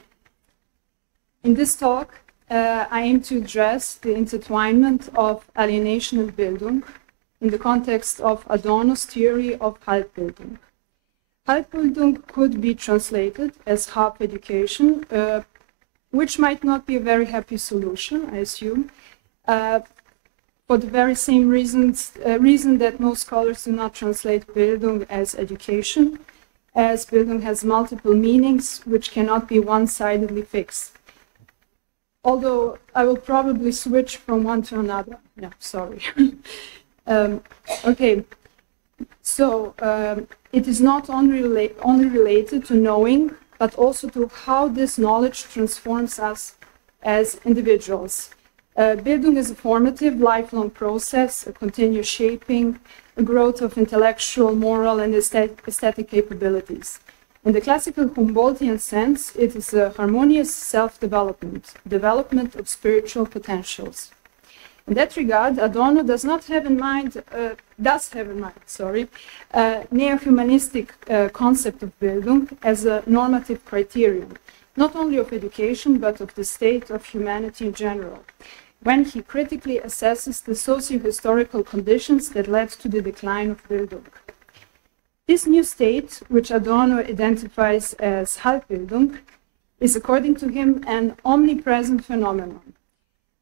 in this talk, I aim to address the intertwinement of alienation and Bildung in the context of Adorno's theory of Halbbildung. Halbbildung could be translated as half education, which might not be a very happy solution, I assume, for the very same reason that most scholars do not translate Bildung as education, as Bildung has multiple meanings which cannot be one-sidedly fixed. Although I will probably switch from one to another. Yeah, sorry. Okay, so it is not only related to knowing, but also to how this knowledge transforms us as individuals. Bildung is a formative, lifelong process, a continuous shaping, a growth of intellectual, moral, and aesthetic capabilities. In the classical Humboldtian sense, it is a harmonious self-development, development of spiritual potentials. In that regard, Adorno does have in mind, neo-humanistic concept of Bildung as a normative criterion, not only of education, but of the state of humanity in general, when he critically assesses the socio-historical conditions that led to the decline of Bildung. This new state, which Adorno identifies as Halbbildung, is, according to him, an omnipresent phenomenon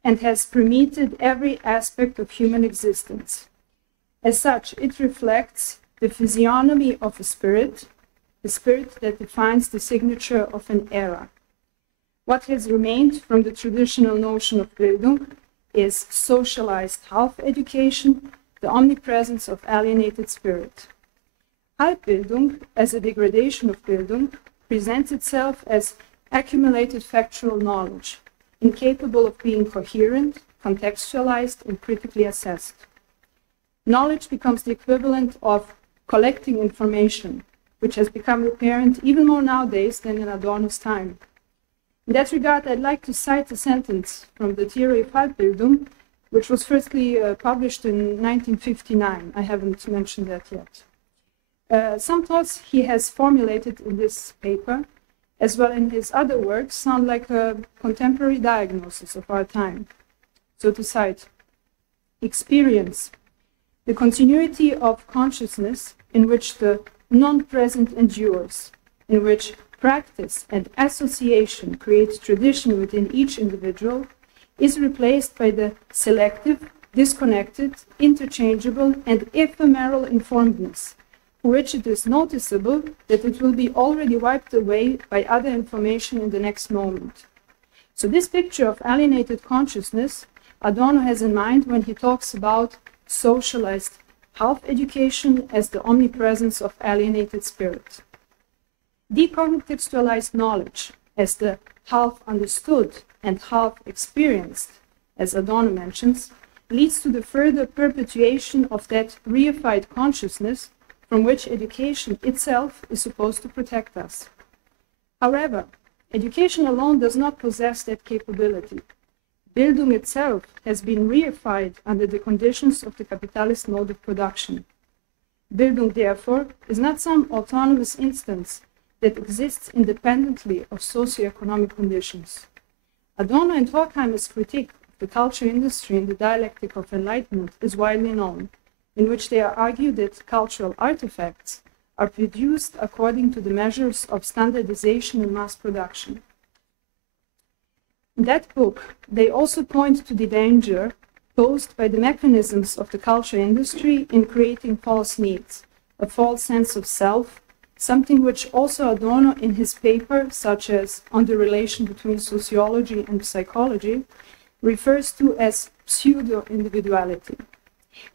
and has permeated every aspect of human existence. As such, it reflects the physiognomy of a spirit, the spirit that defines the signature of an era. What has remained from the traditional notion of Bildung is socialized half-education, the omnipresence of alienated spirit. Halbbildung, as a degradation of Bildung, presents itself as accumulated factual knowledge, incapable of being coherent, contextualized, and critically assessed. Knowledge becomes the equivalent of collecting information, which has become apparent even more nowadays than in Adorno's time. In that regard, I'd like to cite a sentence from the theory of Halbbildung, which was firstly published in 1959. I haven't mentioned that yet. Some thoughts he has formulated in this paper, as well in his other works, sound like a contemporary diagnosis of our time. So to cite, experience, the continuity of consciousness in which the non-present endures, in which practice and association create tradition within each individual, is replaced by the selective, disconnected, interchangeable, and ephemeral informedness, for which it is noticeable that it will be already wiped away by other information in the next moment. So this picture of alienated consciousness Adorno has in mind when he talks about socialized half-education as the omnipresence of alienated spirit. Decontextualized knowledge as the half-understood and half-experienced, as Adorno mentions, leads to the further perpetuation of that reified consciousness from which education itself is supposed to protect us. However, education alone does not possess that capability. Bildung itself has been reified under the conditions of the capitalist mode of production. Bildung, therefore, is not some autonomous instance that exists independently of socioeconomic conditions. Adorno and Horkheimer's critique of the culture industry in the dialectic of enlightenment is widely known, in which they argue that cultural artifacts are produced according to the measures of standardization and mass production. In that book, they also point to the danger posed by the mechanisms of the culture industry in creating false needs, a false sense of self, something which also Adorno in his paper, such as On the Relation Between Sociology and Psychology, refers to as pseudo-individuality.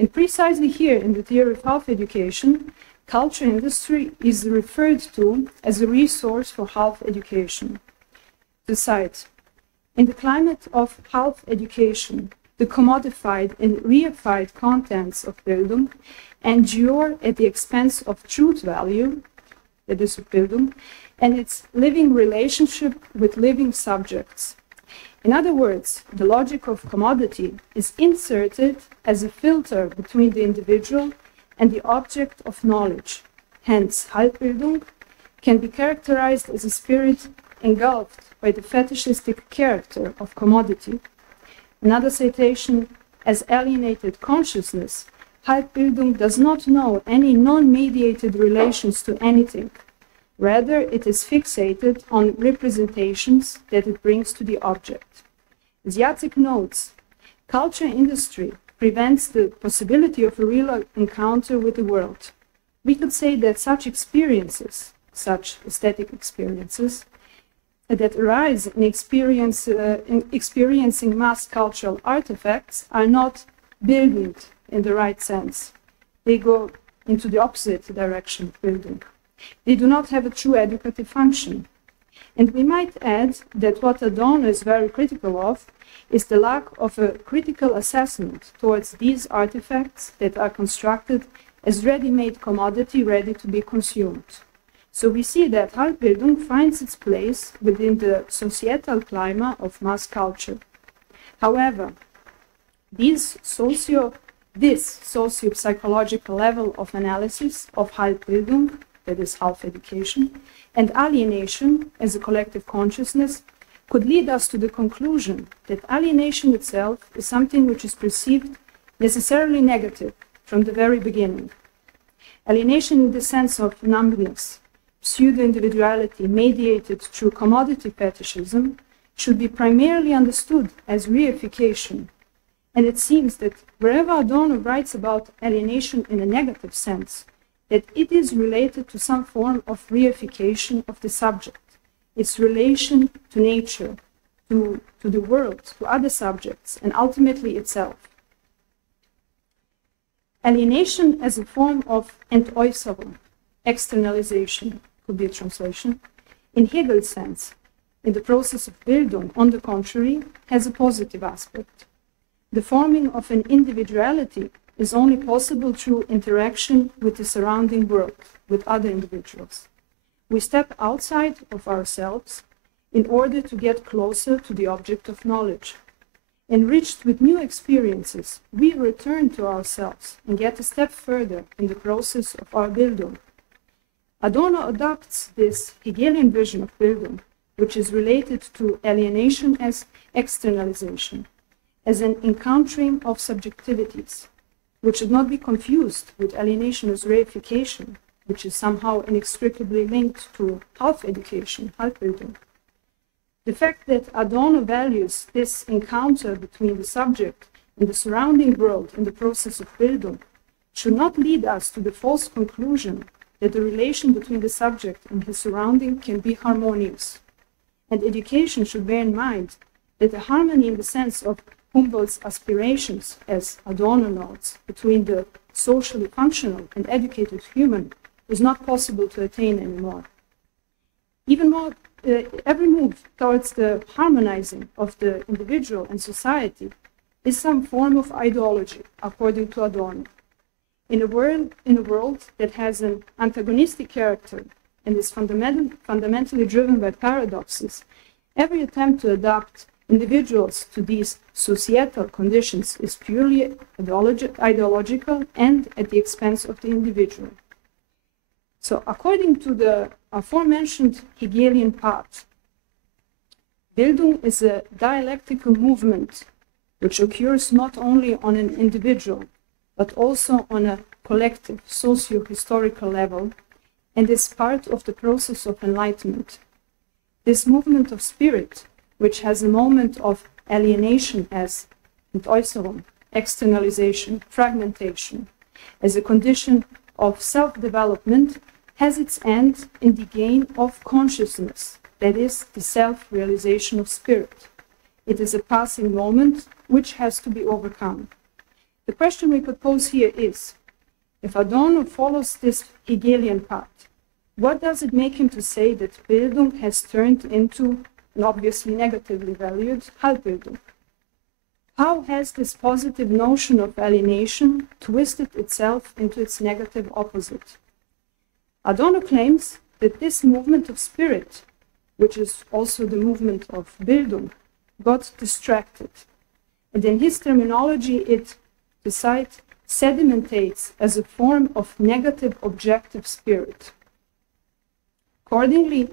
And precisely here in the theory of half education, culture industry is referred to as a resource for half education. To cite, in the climate of half education, the commodified and reified contents of Bildung endure at the expense of truth value, that is Bildung, and its living relationship with living subjects. In other words, the logic of commodity is inserted as a filter between the individual and the object of knowledge. Hence, Halbbildung can be characterized as a spirit engulfed by the fetishistic character of commodity. Another citation, as alienated consciousness, Halbbildung does not know any non-mediated relations to anything. Rather, it is fixated on representations that it brings to the object. As Jacek notes, culture industry prevents the possibility of a real encounter with the world. We could say that such experiences, such aesthetic experiences, that arise in experiencing mass cultural artifacts are not bildend in the right sense. They go into the opposite direction of Bildung. They do not have a true educative function. And we might add that what Adorno is very critical of is the lack of a critical assessment towards these artifacts that are constructed as ready-made commodity ready to be consumed. So we see that Halbbildung finds its place within the societal climate of mass culture. However, this socio-psychological level of analysis of Halbbildung, that is half education, and alienation as a collective consciousness could lead us to the conclusion that alienation itself is something which is perceived necessarily negative from the very beginning. Alienation in the sense of numbness, pseudo-individuality mediated through commodity fetishism should be primarily understood as reification. And it seems that wherever Adorno writes about alienation in a negative sense, that it is related to some form of reification of the subject, its relation to nature, to the world, to other subjects, and ultimately itself. Alienation as a form of Entäußerung, externalization, could be a translation, in Hegel's sense, in the process of Bildung, on the contrary, has a positive aspect. The forming of an individuality is only possible through interaction with the surrounding world, with other individuals. We step outside of ourselves in order to get closer to the object of knowledge. Enriched with new experiences, we return to ourselves and get a step further in the process of our Bildung. Adorno adopts this Hegelian vision of Bildung, which is related to alienation as externalization, as an encountering of subjectivities, which should not be confused with alienation as reification, which is somehow inextricably linked to half education, Halbbildung. The fact that Adorno values this encounter between the subject and the surrounding world in the process of Bildung should not lead us to the false conclusion that the relation between the subject and his surrounding can be harmonious. And education should bear in mind that the harmony in the sense of Humboldt's aspirations, as Adorno notes, between the socially functional and educated human is not possible to attain anymore. Even more, every move towards the harmonizing of the individual and society is some form of ideology, according to Adorno. In a world that has an antagonistic character and is fundamentally driven by paradoxes, every attempt to adopt individuals to these societal conditions is purely ideological and at the expense of the individual. So according to the aforementioned Hegelian path, Bildung is a dialectical movement which occurs not only on an individual, but also on a collective socio-historical level, and is part of the process of enlightenment. This movement of spirit, which has a moment of alienation as Entäußerung, externalization, fragmentation, as a condition of self-development, has its end in the gain of consciousness, that is, the self-realization of spirit. It is a passing moment which has to be overcome. The question we could pose here is, if Adorno follows this Hegelian path, what does it make him to say that Bildung has turned into an obviously negatively valued Halbbildung? How has this positive notion of alienation twisted itself into its negative opposite? Adorno claims that this movement of spirit, which is also the movement of Bildung, got distracted. And in his terminology, it, to cite, sedimentates as a form of negative objective spirit. Accordingly,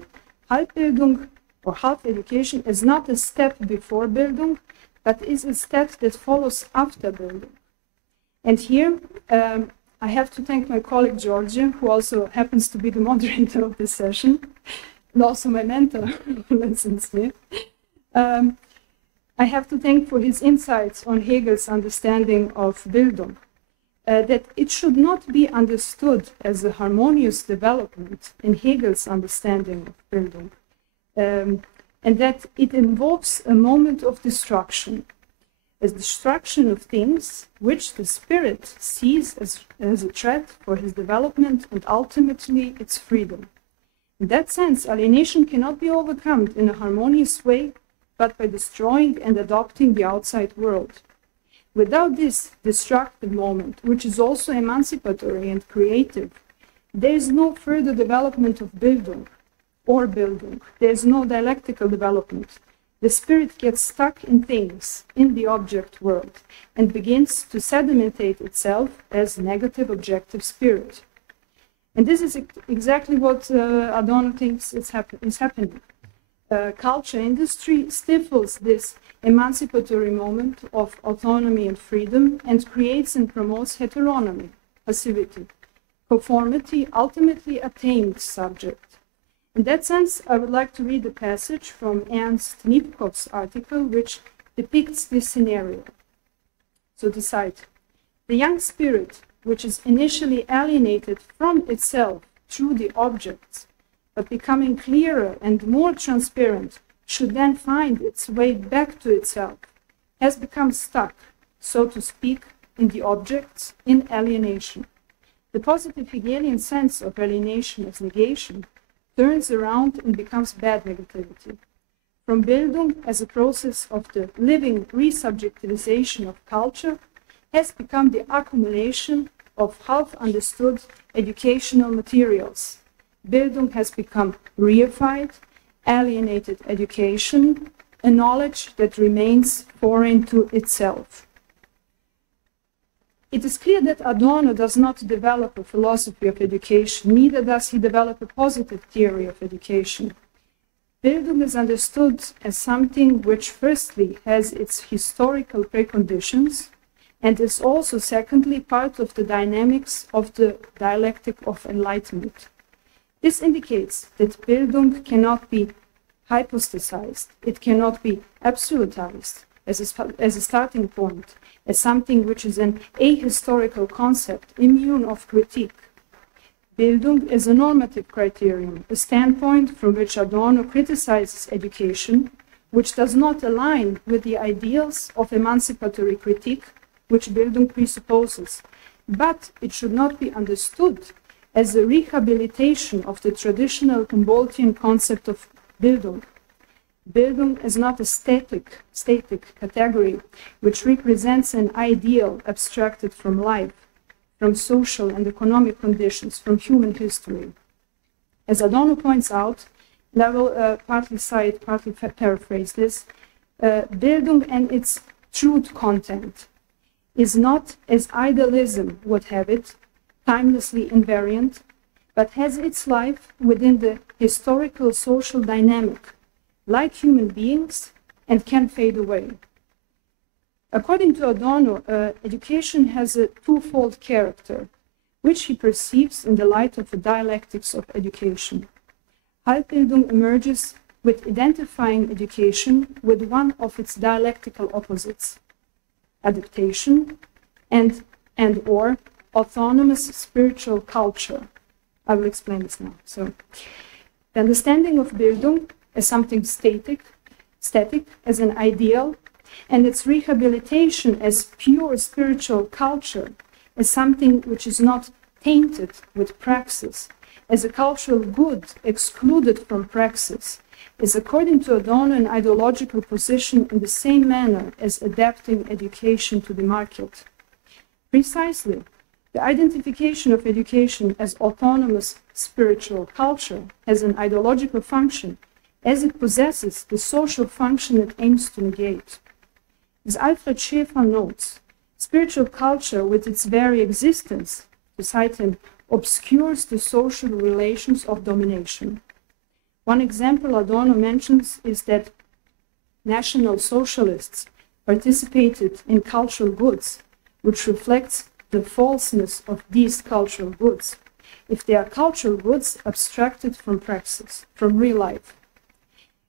Halbbildung or half education is not a step before Bildung, but is a step that follows after Bildung. And here, I have to thank my colleague Đorđe, who also happens to be the moderator of this session, and also my mentor, lessons me. I have to thank for his insights on Hegel's understanding of Bildung, that it should not be understood as a harmonious development in Hegel's understanding of Bildung, and that it involves a moment of destruction, a destruction of things which the spirit sees as a threat for his development and ultimately its freedom. In that sense, alienation cannot be overcome in a harmonious way, but by destroying and adopting the outside world. Without this destructive moment, which is also emancipatory and creative, there is no further development of Bildung or Bildung. There is no dialectical development. The spirit gets stuck in things, in the object world, and begins to sedimentate itself as negative objective spirit. And this is exactly what Adorno thinks is happening. Culture industry stifles this emancipatory moment of autonomy and freedom and creates and promotes heteronomy, passivity, conformity, ultimately a tamed subject. In that sense, I would like to read a passage from Ernst Nipkoff's article, which depicts this scenario. So to cite, the young spirit, which is initially alienated from itself through the objects, but becoming clearer and more transparent, should then find its way back to itself, has become stuck, so to speak, in the objects, in alienation. The positive Hegelian sense of alienation as negation turns around and becomes bad negativity. From Bildung as a process of the living resubjectivization of culture has become the accumulation of half-understood educational materials. Bildung has become reified, alienated education, a knowledge that remains foreign to itself. It is clear that Adorno does not develop a philosophy of education, neither does he develop a positive theory of education. Bildung is understood as something which firstly has its historical preconditions and is also secondly part of the dynamics of the dialectic of enlightenment. This indicates that Bildung cannot be hypostasized, it cannot be absolutized as a starting point, as something which is an ahistorical concept, immune of critique. Bildung is a normative criterion, a standpoint from which Adorno criticizes education, which does not align with the ideals of emancipatory critique, which Bildung presupposes, but it should not be understood as a rehabilitation of the traditional Humboldtian concept of Bildung. Bildung is not a static category which represents an ideal abstracted from life, from social and economic conditions, from human history. As Adorno points out, and I will partly cite, partly paraphrase this, Bildung and its truth content is not, as idealism would have it, timelessly invariant, but has its life within the historical social dynamic, like human beings, and can fade away. According to Adorno, education has a twofold character, which he perceives in the light of the dialectics of education. Halbbildung emerges with identifying education with one of its dialectical opposites, adaptation and or autonomous spiritual culture. I will explain this now. So, the understanding of Bildung as something static, as an ideal, and its rehabilitation as pure spiritual culture, as something which is not tainted with praxis, as a cultural good excluded from praxis, is according to Adorno an ideological position in the same manner as adapting education to the market. Precisely, the identification of education as autonomous spiritual culture has an ideological function, as it possesses the social function it aims to negate. As Alfred Schäfer notes, spiritual culture with its very existence, to cite him, obscures the social relations of domination. One example Adorno mentions is that National Socialists participated in cultural goods, which reflects the falseness of these cultural goods, if they are cultural goods abstracted from praxis, from real life.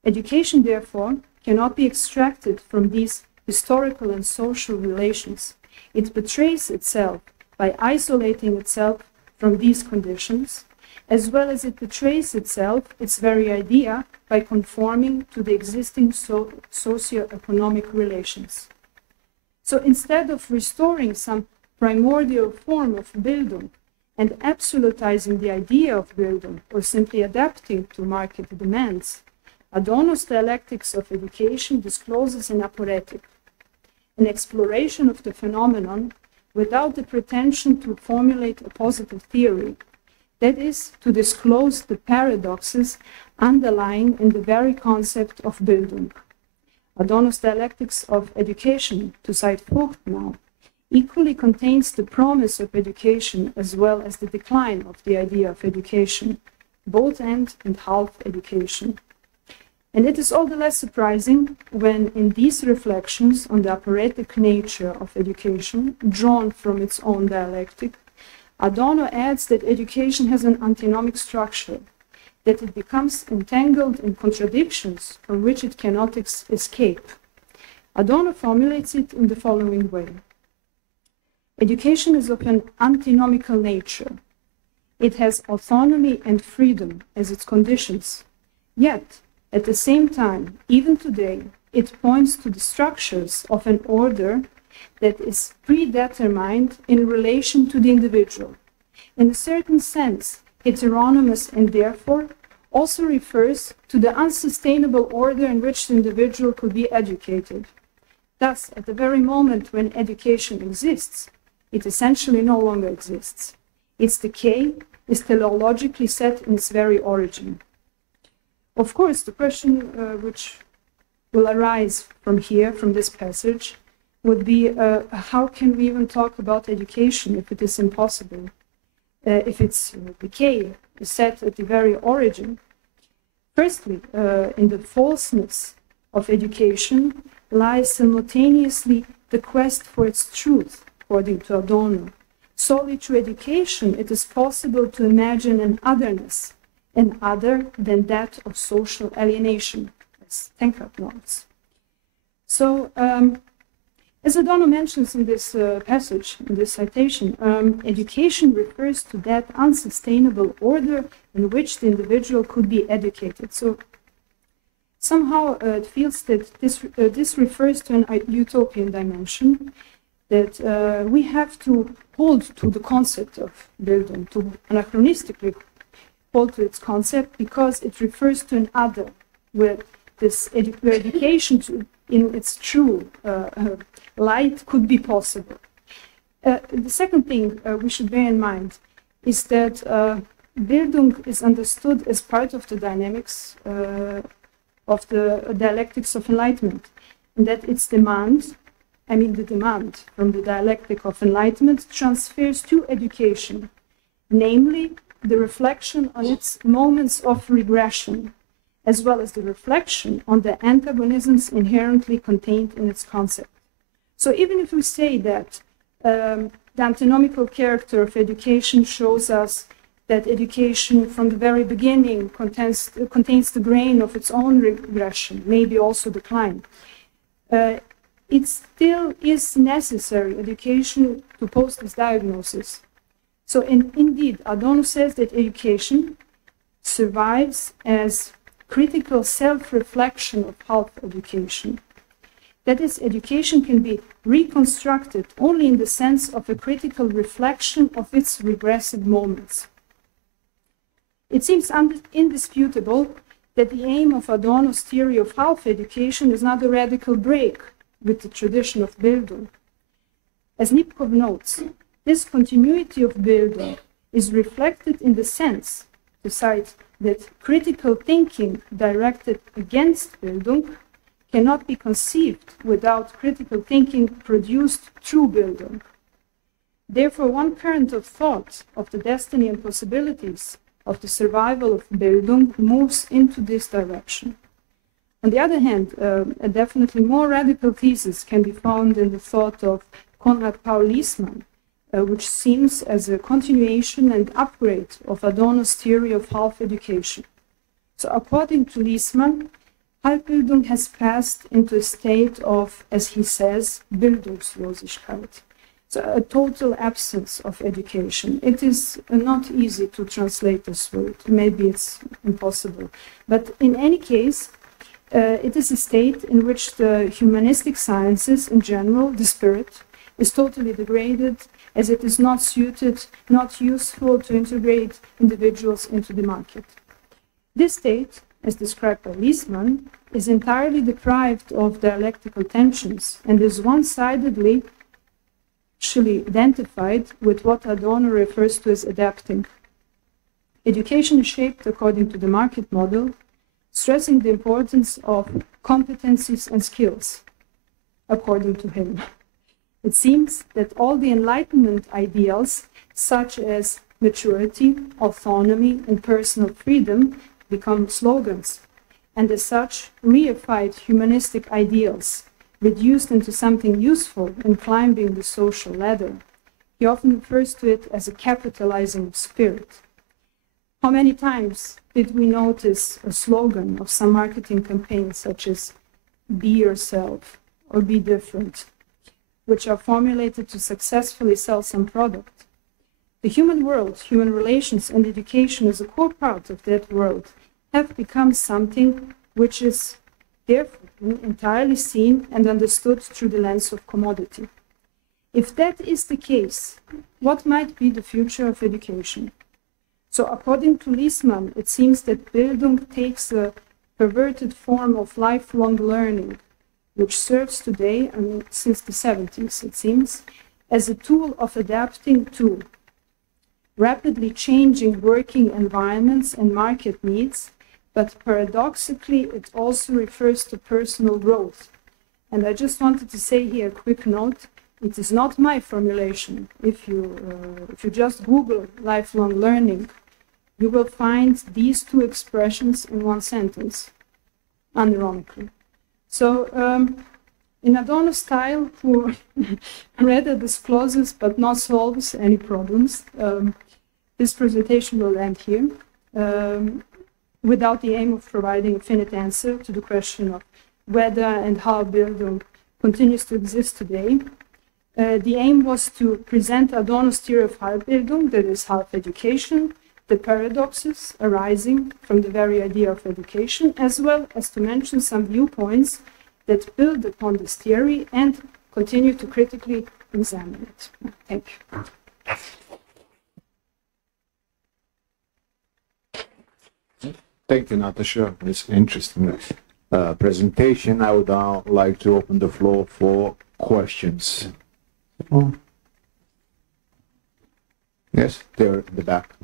Education, therefore, cannot be extracted from these historical and social relations. It betrays itself by isolating itself from these conditions, as well as it betrays itself, its very idea, by conforming to the existing socio-economic relations. So instead of restoring some primordial form of Bildung and absolutizing the idea of Bildung, or simply adapting to market demands, Adorno's dialectics of education discloses an aporetic, an exploration of the phenomenon without the pretension to formulate a positive theory, that is, to disclose the paradoxes underlying in the very concept of Bildung. Adorno's dialectics of education, to cite Vogt now, equally contains the promise of education as well as the decline of the idea of education, both end and half education. And it is all the less surprising when, in these reflections on the aporetic nature of education, drawn from its own dialectic, Adorno adds that education has an antinomic structure, that it becomes entangled in contradictions from which it cannot escape. Adorno formulates it in the following way. Education is of an antinomical nature. It has autonomy and freedom as its conditions, yet, at the same time, even today, it points to the structures of an order that is predetermined in relation to the individual. In a certain sense, heteronymous and therefore also refers to the unsustainable order in which the individual could be educated. Thus, at the very moment when education exists, it essentially no longer exists. Its decay is teleologically set in its very origin. Of course, the question which will arise from here, from this passage, would be how can we even talk about education if it is impossible? If its decay is set at the very origin. Firstly, in the falseness of education lies simultaneously the quest for its truth, according to Adorno. Solely through education, it is possible to imagine an otherness, an other than that of social alienation, as Tenkart notes. So, as Adorno mentions in this passage, in this citation, education refers to that unsustainable order in which the individual could be educated. So, somehow it feels that this refers to an utopian dimension, that we have to hold to the concept of Bildung, to anachronistically hold to its concept, because it refers to an other, where this education in its true light could be possible. The second thing we should bear in mind is that Bildung is understood as part of the dynamics of the dialectics of enlightenment. and that its demand, I mean the demand from the dialectic of enlightenment, transfers to education, namely the reflection on its moments of regression, as well as the reflection on the antagonisms inherently contained in its concept. So even if we say that the antinomical character of education shows us that education from the very beginning contains the grain of its own regression, maybe also decline, it still is necessary, education, to pose this diagnosis. So indeed, Adorno says that education survives as critical self-reflection of half education. That is, education can be reconstructed only in the sense of a critical reflection of its regressive moments. It seems indisputable that the aim of Adorno's theory of half education is not a radical break with the tradition of Bildung. As Nipkow notes, this continuity of Bildung is reflected in the sense, to cite, that critical thinking directed against Bildung cannot be conceived without critical thinking produced through Bildung. Therefore, one current of thought of the destiny and possibilities of the survival of Bildung moves into this direction. On the other hand, a definitely more radical thesis can be found in the thought of Konrad Paul Liessmann, which seems as a continuation and upgrade of Adorno's theory of half education. So according to Liessmann, Halbbildung has passed into a state of, as he says, Bildungslosigkeit, so a total absence of education. It is not easy to translate this word, maybe it's impossible. But in any case, it is a state in which the humanistic sciences in general, the spirit, is totally degraded, as it is not suited, not useful to integrate individuals into the market. This state, as described by Liessmann, is entirely deprived of dialectical tensions and is one-sidedly actually identified with what Adorno refers to as adapting. Education is shaped according to the market model, stressing the importance of competencies and skills, according to him. It seems that all the Enlightenment ideals, such as maturity, autonomy, and personal freedom, become slogans, and as such, reified humanistic ideals, reduced into something useful in climbing the social ladder. He often refers to it as a capitalizing of spirit. How many times did we notice a slogan of some marketing campaign such as "Be yourself" or "Be different," which are formulated to successfully sell some product? The human world, human relations, and education as a core part of that world have become something which is therefore entirely seen and understood through the lens of commodity. If that is the case, what might be the future of education? So according to Liessmann, it seems that Bildung takes a perverted form of lifelong learning, which serves today, and since the 70s, it seems, as a tool of adapting to rapidly changing working environments and market needs, but paradoxically, it also refers to personal growth. And I just wanted to say here a quick note. It is not my formulation. If you just Google lifelong learning, you will find these two expressions in one sentence, unironically. So in Adorno's style, who rather discloses but not solves any problems, this presentation will end here. Without the aim of providing a finite answer to the question of whether and how Bildung continues to exist today. The aim was to present Adorno's theory of Halbbildung, that is half education, the paradoxes arising from the very idea of education, as well as to mention some viewpoints that build upon this theory and continue to critically examine it. Thank you. Thank you, Natascha, for this interesting presentation. I would now like to open the floor for questions. Yes, there at the back.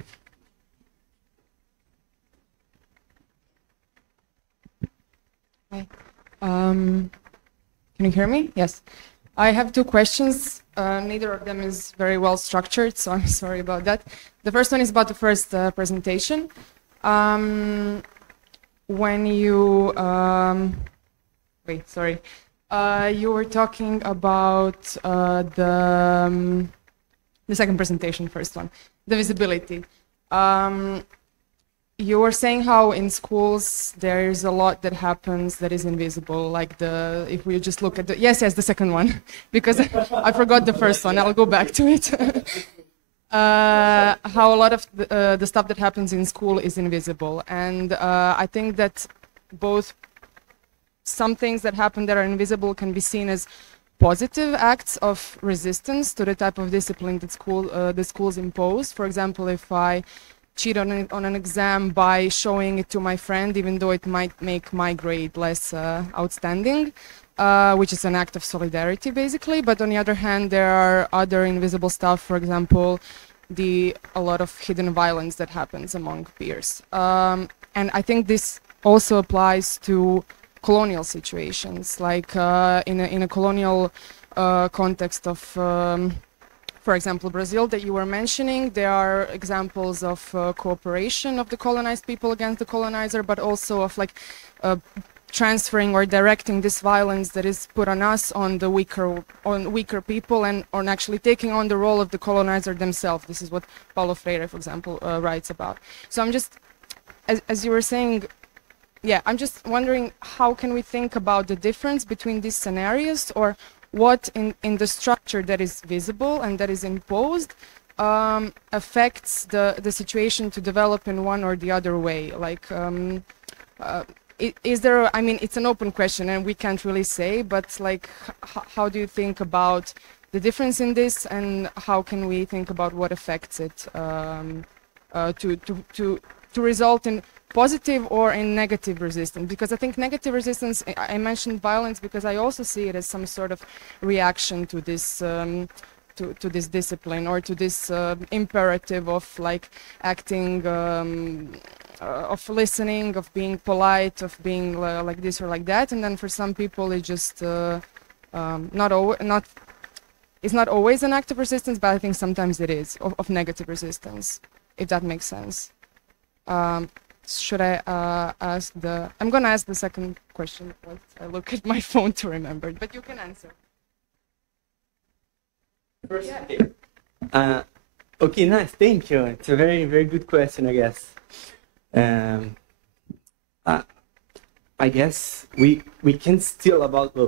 Hi. Can you hear me? Yes. I have two questions. Neither of them is very well structured, so I'm sorry about that. The first one is about the first presentation. When you you were talking about the second presentation, first one, the visibility. You were saying how in schools there's a lot that happens that is invisible, like if we just look at the, yes, the second one, because I forgot the first one, I'll go back to it. How a lot of the stuff that happens in school is invisible. And I think that both some things that happen that are invisible can be seen as positive acts of resistance to the type of discipline that the schools impose. For example, if I cheat on an exam by showing it to my friend, even though it might make my grade less outstanding, which is an act of solidarity, basically. But on the other hand, there are other invisible stuff, for example, a lot of hidden violence that happens among peers. And I think this also applies to colonial situations, like in a colonial context of, for example, Brazil that you were mentioning. There are examples of cooperation of the colonized people against the colonizer, but also of like transferring or directing this violence that is put on us on weaker people, and on actually taking on the role of the colonizer themselves. This is what Paulo Freire, for example, writes about. So I'm just, as you were saying, yeah, I'm just wondering, how can we think about the difference between these scenarios, or what in the structure that is visible and that is imposed affects the situation to develop in one or the other way? Like, is there, I mean, it's an open question and we can't really say, but like, how do you think about the difference in this, and how can we think about what affects it to result in positive or in negative resistance? Because I think negative resistance, I mentioned violence because I also see it as some sort of reaction to this to this discipline, or to this imperative of like acting, of listening, of being polite, of being like this or like that. And then for some people it just it's not always an act of resistance, but I think sometimes it is of negative resistance, if that makes sense. Should I ask I'm gonna ask the second question, but I look at my phone to remember it, but you can answer. First, yeah. Okay, nice, thank you. It's a very, very good question, I guess. I guess we can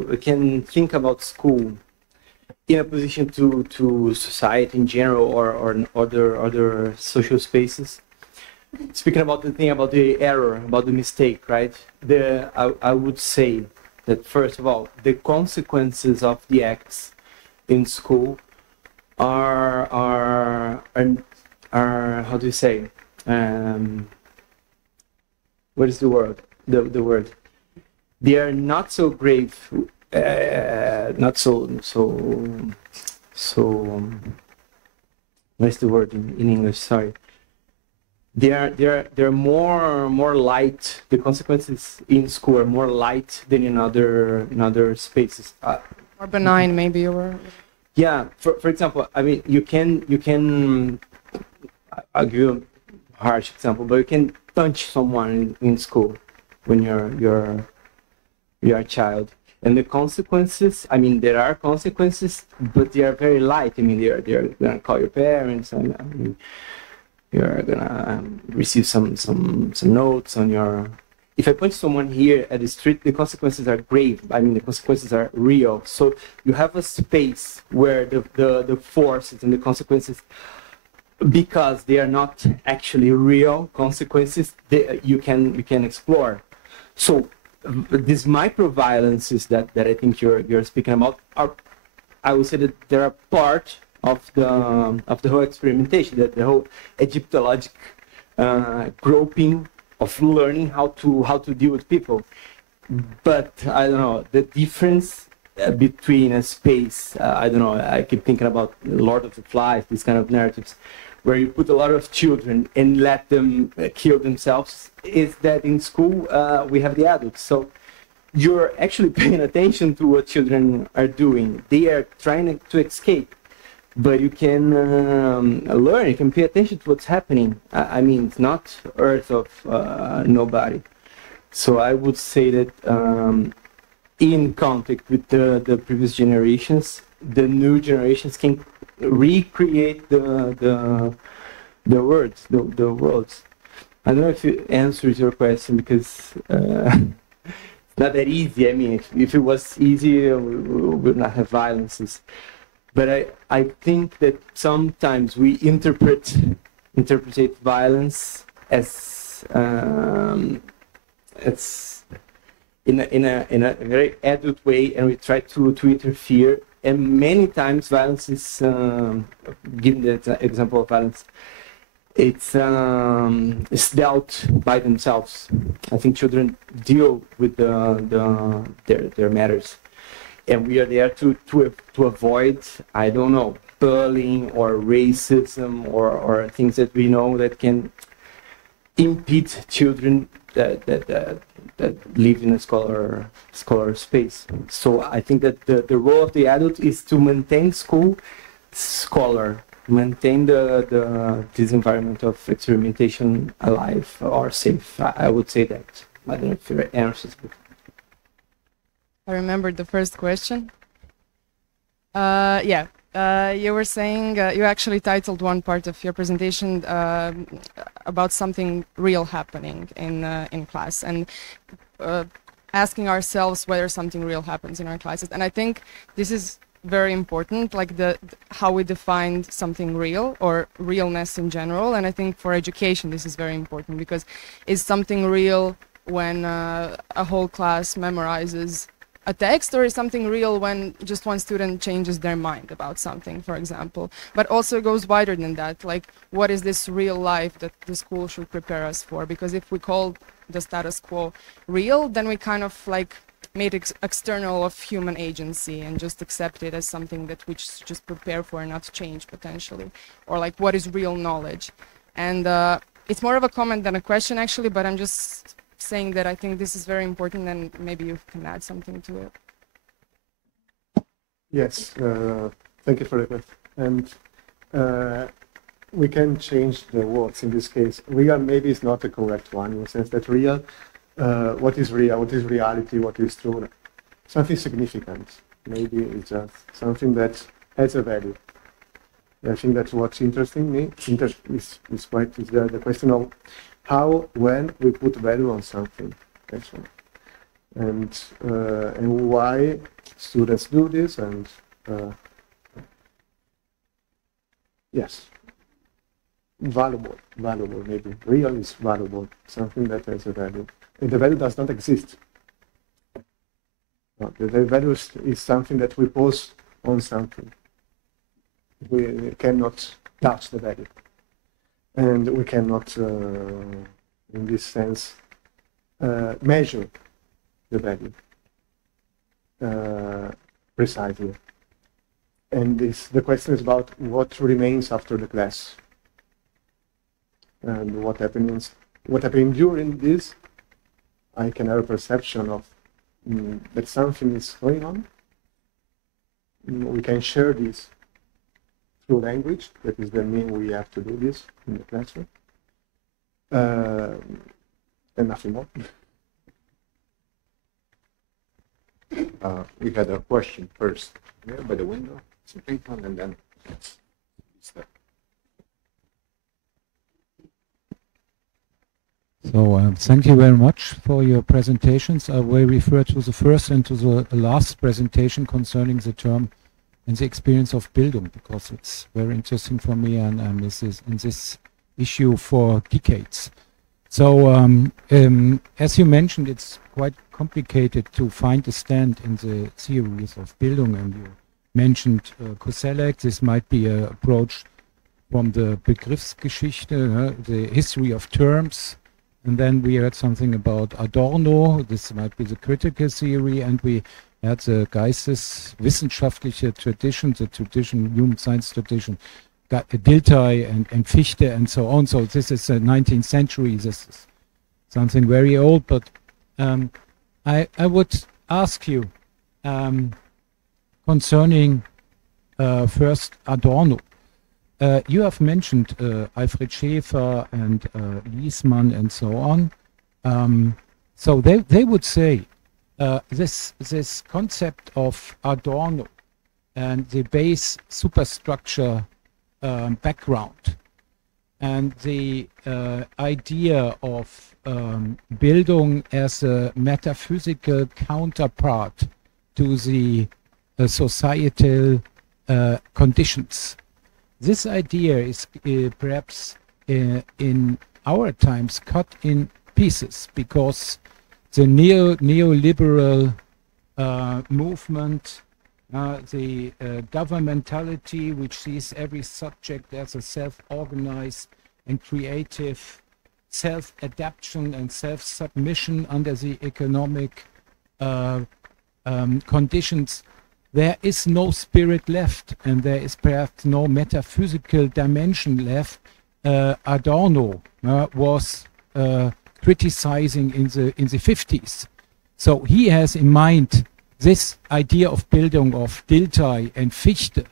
we can think about school in a position to society in general, or other social spaces. Speaking about the thing about the error, about the mistake, right? I would say that first of all, the consequences of the acts in school are how do you say? What is the word? The word. They are not so grave, not so. What's the word in English? Sorry. They're more light. The consequences in school are more light than in other spaces. More benign, maybe, or. Yeah. For example, I mean, you can. I'll give you a harsh example, but you can punch someone in school when you're a child, and the consequences. I mean, there are consequences, but they are very light. I mean, they're gonna call your parents, and I mean, you're gonna receive some notes on your. If I punch someone here at the street, the consequences are grave. I mean, the consequences are real. So you have a space where the forces and the consequences, because they are not actually real consequences, you can explore. So these micro-violences that I think you're speaking about are, I would say that they are part of the whole experimentation, that the whole Egyptologic groping of learning how to deal with people. But I don't know, the difference between a space, I don't know, I keep thinking about Lord of the Flies, these kind of narratives, where you put a lot of children and let them kill themselves, is that in school we have the adults. So you're actually paying attention to what children are doing. They are trying to escape, but you can learn, you can pay attention to what's happening. I mean, it's not earth of nobody. So I would say that in contact with the previous generations, the new generations can recreate the words, the worlds. I don't know if it answers your question, because it's not that easy. I mean, if it was easy, we would not have violences. But I think that sometimes we interpret violence as in a very adult way, and we try to interfere. And many times violence is, given the example of violence, it's dealt by themselves. I think children deal with their matters, and we are there to avoid, I don't know, bullying or racism or things that we know that can impede children that live in a scholar space. So I think that the role of the adult is to maintain scholar, maintain this environment of experimentation alive or safe. I would say that. I don't know if your answers. I remembered the first question. You were saying, you actually titled one part of your presentation about something real happening in class, and asking ourselves whether something real happens in our classes. And I think this is very important, like how we define something real or realness in general. And I think for education this is very important, because is something real when a whole class memorizes a text, or is something real when just one student changes their mind about something, for example? But also it goes wider than that, like what is this real life that the school should prepare us for? Because if we call the status quo real, then we kind of like made it external of human agency and just accept it as something that we just prepare for and not change potentially. Or like, what is real knowledge? And it's more of a comment than a question actually, but I'm just saying that I think this is very important, and maybe you can add something to it. Yes, thank you for the question. And we can change the words in this case. Real maybe is not the correct one, in the sense that real, what is real, what is reality, what is true, something significant. Maybe it's just something that has a value. I think that's what's interesting me. Is the question of how, when we put value on something, actually, and why students do this, and yes, valuable, maybe real is valuable, something that has a value, and the value does not exist. No, the value is something that we pose on something. We cannot touch the value. And we cannot, in this sense, measure the value precisely. And the question is about what remains after the class, and what happened during this. I can have a perception of that something is going on. We can share this through language. That is the mean we have to do this in the classroom, and nothing more. We had a question first, there by the window, something, and then So thank you very much for your presentations. I will refer to the first and to the last presentation concerning the term and the experience of Bildung, because it's very interesting for me, and I'm in this issue for decades. So as you mentioned, it's quite complicated to find a stand in the theories of Bildung, and you mentioned Koselleck. This might be an approach from the Begriffsgeschichte, the history of terms. And then we heard something about Adorno. This might be the critical theory, and we had the geisteswissenschaftliche tradition, the tradition, human science tradition, Dilthey and Fichte and so on. So this is the 19th century. This is something very old, but I would ask you concerning first Adorno. You have mentioned Alfred Schäfer and Liesmann and so on. So they would say this concept of Adorno and the base superstructure background and the idea of Bildung as a metaphysical counterpart to the societal conditions. This idea is perhaps in our times cut in pieces because the neoliberal movement, the governmentality which sees every subject as a self-organized and creative self-adaptation and self-submission under the economic conditions, there is no spirit left, and there is perhaps no metaphysical dimension left. Adorno was criticizing in the 50s. So he has in mind this idea of Bildung of Dilthey and Fichte.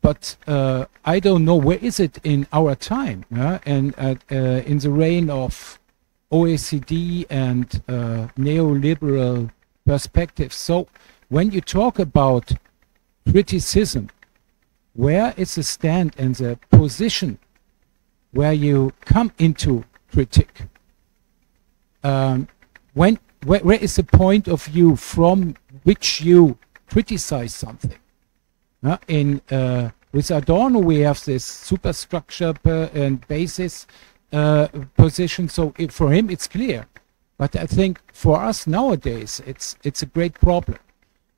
But I don't know, where is it in our time? And in the reign of OECD and neoliberal perspectives. So when you talk about criticism, where is the stand and the position where you come into critique? Where is the point of view from which you criticize something? With Adorno, we have this superstructure and basis position. So for him, it's clear. But I think for us nowadays, it's a great problem.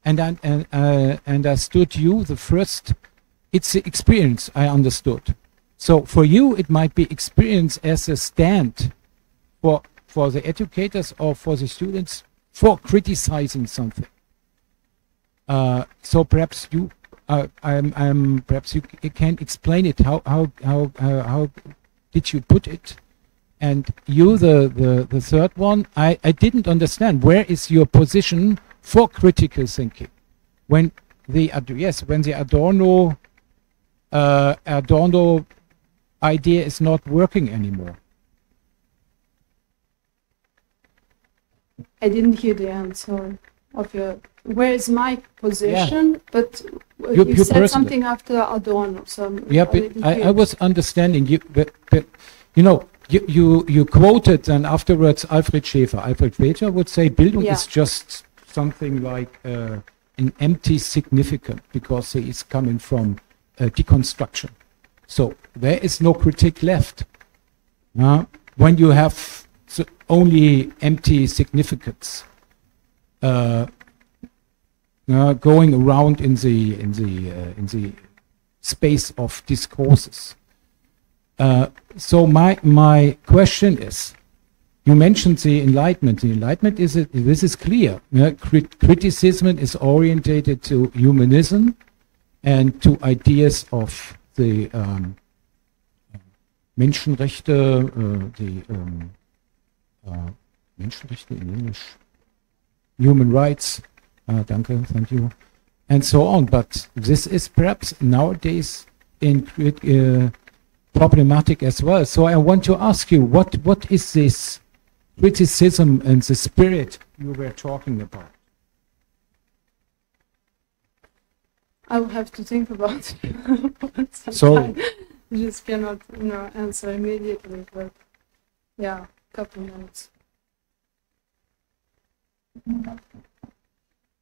And I understood you the first. It's the experience I understood. So for you, it might be experience as a stand for the educators or for the students for criticizing something. So perhaps you. Perhaps you can explain it. How did you put it? And you, the third one, I didn't understand. Where is your position for critical thinking? When the Adorno idea is not working anymore. I didn't hear the answer of your. Where is my position? Yeah. But you said personally something after Adorno. So yeah, but I was understanding you. But you know, you quoted and afterwards Alfred Schäfer. Alfred Schäfer would say Bildung is just something like an empty significant because he is coming from deconstruction. So there is no critique left. When you have only empty significance. Going around in the space of discourses. So my question is, you mentioned the Enlightenment. The Enlightenment this is clear. Criticism is orientated to humanism and to ideas of the Menschenrechte, Menschenrechte in English, human rights. Danke, thank you, and so on. But this is perhaps nowadays problematic as well. So I want to ask you, what is this criticism and the spirit you were talking about? I will have to think about it. So you just cannot answer immediately, but yeah, a couple minutes.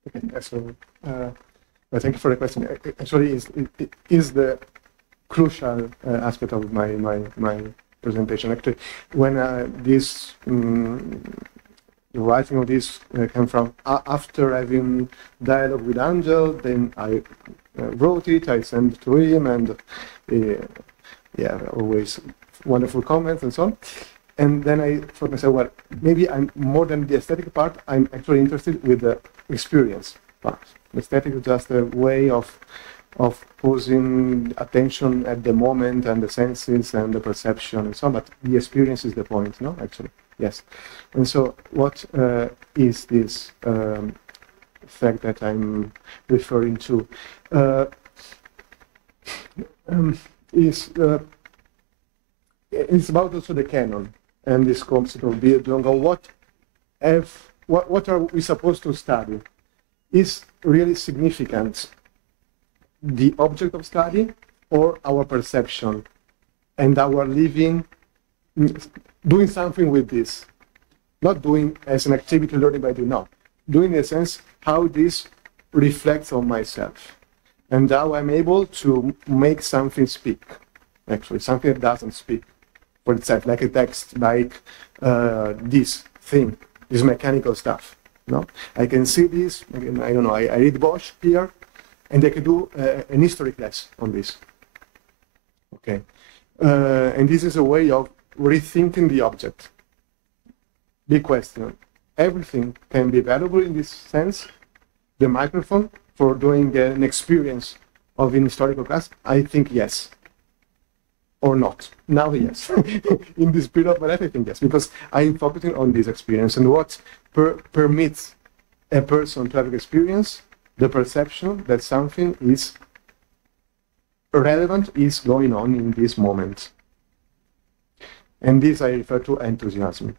Okay, so thank you for the question. Actually, it is the crucial aspect of my presentation. Actually, when this the writing of this came from after having dialogue with Àngel, then I wrote it. I sent it to him, and yeah, always wonderful comments and so on. And then I thought myself, well, maybe I'm more than the aesthetic part. I'm actually interested with the experience part. The aesthetic is just a way of posing attention at the moment and the senses and the perception and so on. But the experience is the point, no? Actually, Yes. And so what is this fact that I'm referring to? It's about also the canon and this concept of Bildung. What are we supposed to study? Is really significant the object of study or our perception and our living, doing something with this? Not doing as an activity learning by doing, no. Doing in a sense how this reflects on myself and how I'm able to make something speak, actually, something that doesn't speak for itself, like a text, like this thing, this mechanical stuff. No, I can see this, I don't know, I read Bosch here, and I can do an history class on this. Okay, and this is a way of rethinking the object. Big question. Everything can be valuable in this sense. The microphone for doing an experience of an historical class, I think yes. Or not. Now, yes. In this period of my life, I think yes, because I'm focusing on this experience and what permits a person to have an experience, the perception that something is relevant is going on in this moment. And this I refer to enthusiasm,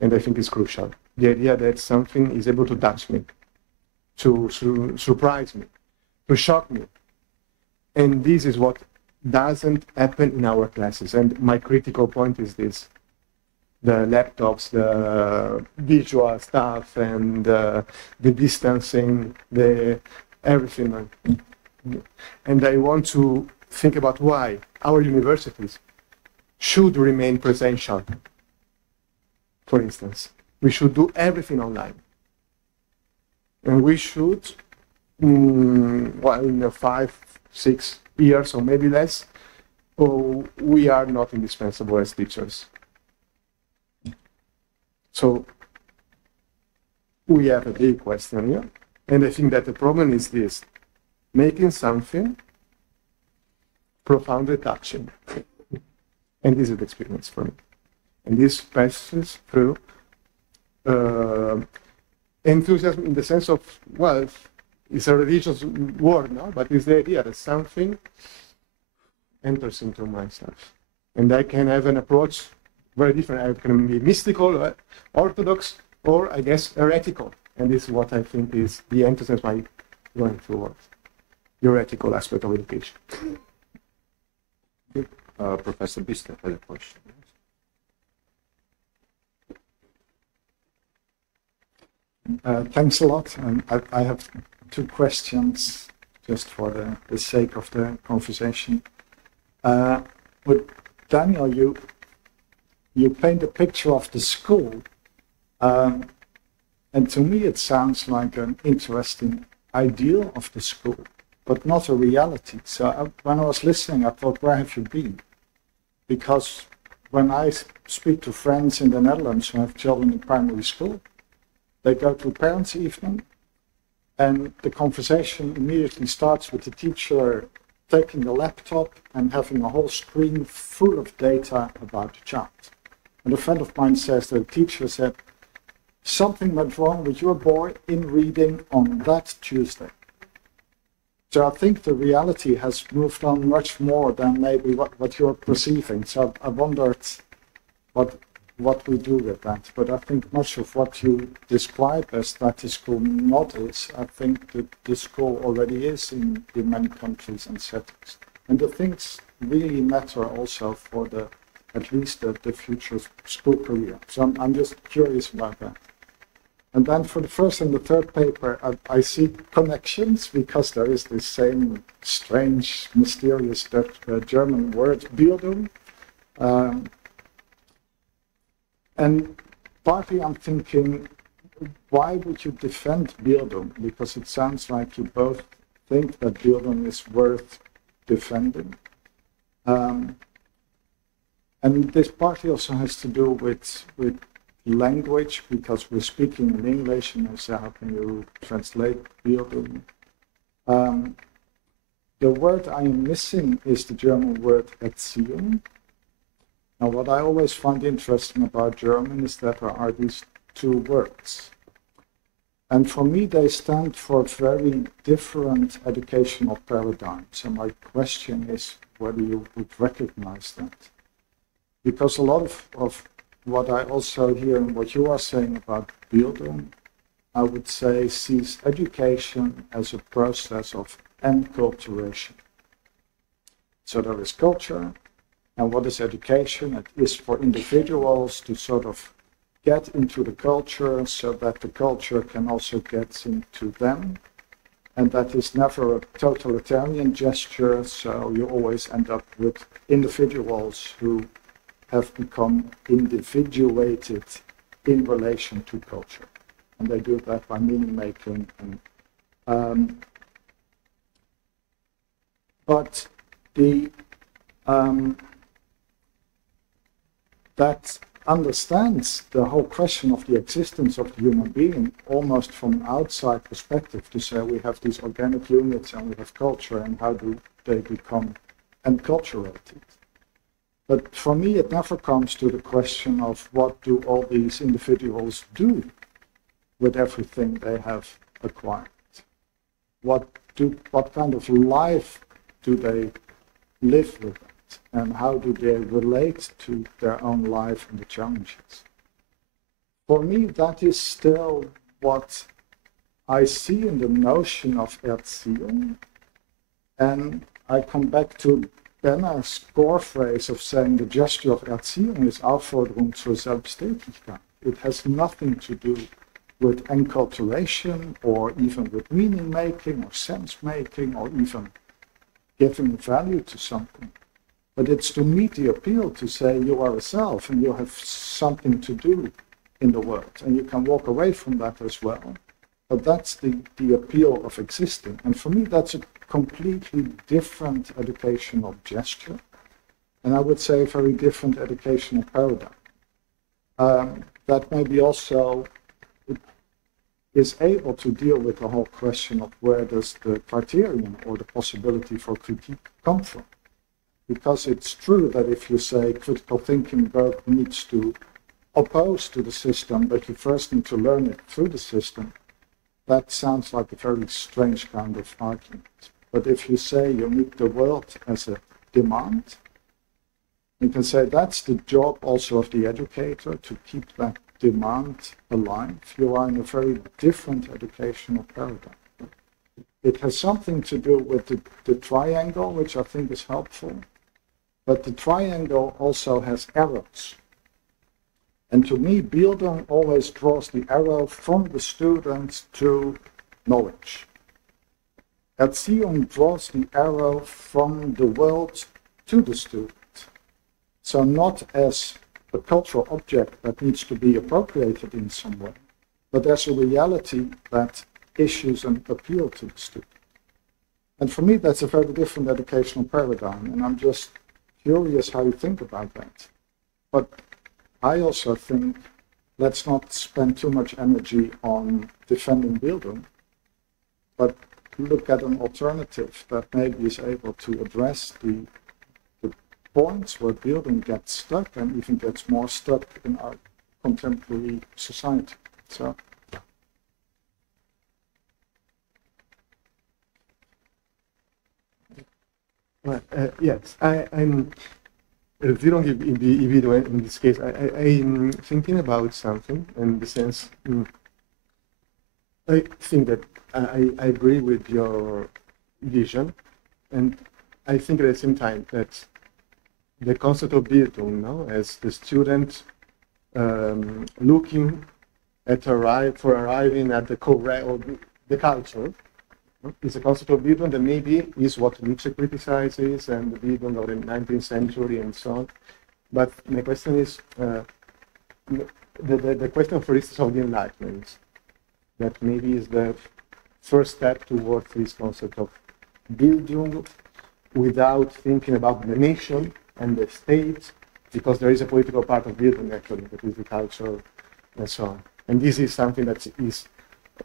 and I think it's crucial. The idea that something is able to touch me, to surprise me, to shock me. And this is what doesn't happen in our classes. And my critical point is this. The laptops, the visual stuff, and the distancing, everything. And I want to think about why our universities should remain presential. For instance, we should do everything online. And we should, well, in 5, 6 years or maybe less, we are not indispensable as teachers. So we have a big question here. And I think that the problem is this, making something profoundly touching. And this is the experience for me. And this passes through enthusiasm in the sense of, well, it's a religious word, no? But it's the idea that something enters into myself. And I can have an approach very different. I can be mystical, orthodox, or I guess heretical. And this is what I think is the enthusiasm I'm going towards, the heretical aspect of education. Professor Bister had a question. Thanks a lot. I have 2 questions, just for the sake of the conversation. With Daniel, you paint a picture of the school, and to me it sounds like an interesting ideal of the school, but not a reality. So when I was listening, I thought, where have you been? Because when I speak to friends in the Netherlands who have children in primary school, they go to parents' evening, and the conversation immediately starts with the teacher taking the laptop and having a whole screen full of data about the child. And a friend of mine says that the teacher said, something went wrong with your boy in reading on that Tuesday. So I think the reality has moved on much more than maybe what you're perceiving. So I wondered what we do with that. But I think much of what you describe as statistical models, I think that this school already is in many countries and settings. And the things really matter also for at least the future school career. So I'm just curious about that. And then for the first and the third paper, I see connections, because there is this same strange, mysterious German word, Bildung. And partly I'm thinking, why would you defend Bildung? Because it sounds like you both think that Bildung is worth defending. And this partly also has to do with language, because we're speaking in English, and you say, how can you translate Bildung? The word I am missing is the German word Erziehung. Now, what I always find interesting about German is that there are these two words. And for me, they stand for very different educational paradigms. And my question is whether you would recognize that. Because a lot of what I also hear and what you are saying about Bildung, I would say sees education as a process of enculturation. So there is culture, and what is education? It is for individuals to sort of get into the culture so that the culture can also get into them. And that is never a totalitarian gesture, so you always end up with individuals who have become individuated in relation to culture. And they do that by meaning making. But the that understands the whole question of the existence of the human being almost from an outside perspective, to say we have these organic units and we have culture, and how do they become enculturated. But for me, it never comes to the question of what do all these individuals do with everything they have acquired. What kind of life do they live with it, and how do they relate to their own life and the challenges? For me, that is still what I see in the notion of Erziehung, and I come back to Benner's core phrase of saying the gesture of Erziehung is Aufforderung zur Selbsttätigkeit. It has nothing to do with enculturation or even with meaning making or sense making or even giving value to something. But it's to meet the appeal to say you are a self and you have something to do in the world, and you can walk away from that as well. But that's the appeal of existing. And for me, that's a completely different educational gesture. And I would say a very different educational paradigm. That maybe also is able to deal with the whole question of where does the criterion or the possibility for critique come from. Because it's true that if you say critical thinking both needs to oppose to the system, but you first need to learn it through the system, that sounds like a very strange kind of argument. But if you say you meet the world as a demand, you can say that's the job also of the educator, to keep that demand alive. You are in a very different educational paradigm. It has something to do with the triangle, which I think is helpful, but the triangle also has arrows. And to me, Bildung always draws the arrow from the students to knowledge. Erziehung draws the arrow from the world to the student. So not as a cultural object that needs to be appropriated in some way, but as a reality that issues an appeal to the student. And for me, that's a very different educational paradigm, and I'm just curious how you think about that. But I also think let's not spend too much energy on defending Bildung, but look at an alternative that maybe is able to address the points where Bildung gets stuck and even gets more stuck in our contemporary society. So. Yes, I'm Bildung individual in this case. I'm thinking about something in the sense. I think that I agree with your vision, and I think at the same time that the concept of Bildung, no, as the student looking at arriving at the correct or the culture, is a concept of Bildung that maybe is what Nietzsche criticizes and the Bildung of the 19th century and so on. But my question is the question for instance of the Enlightenment, that maybe is the first step towards this concept of Bildung without thinking about the nation and the state, because there is a political part of Bildung actually, that is the culture and so on. And this is something that is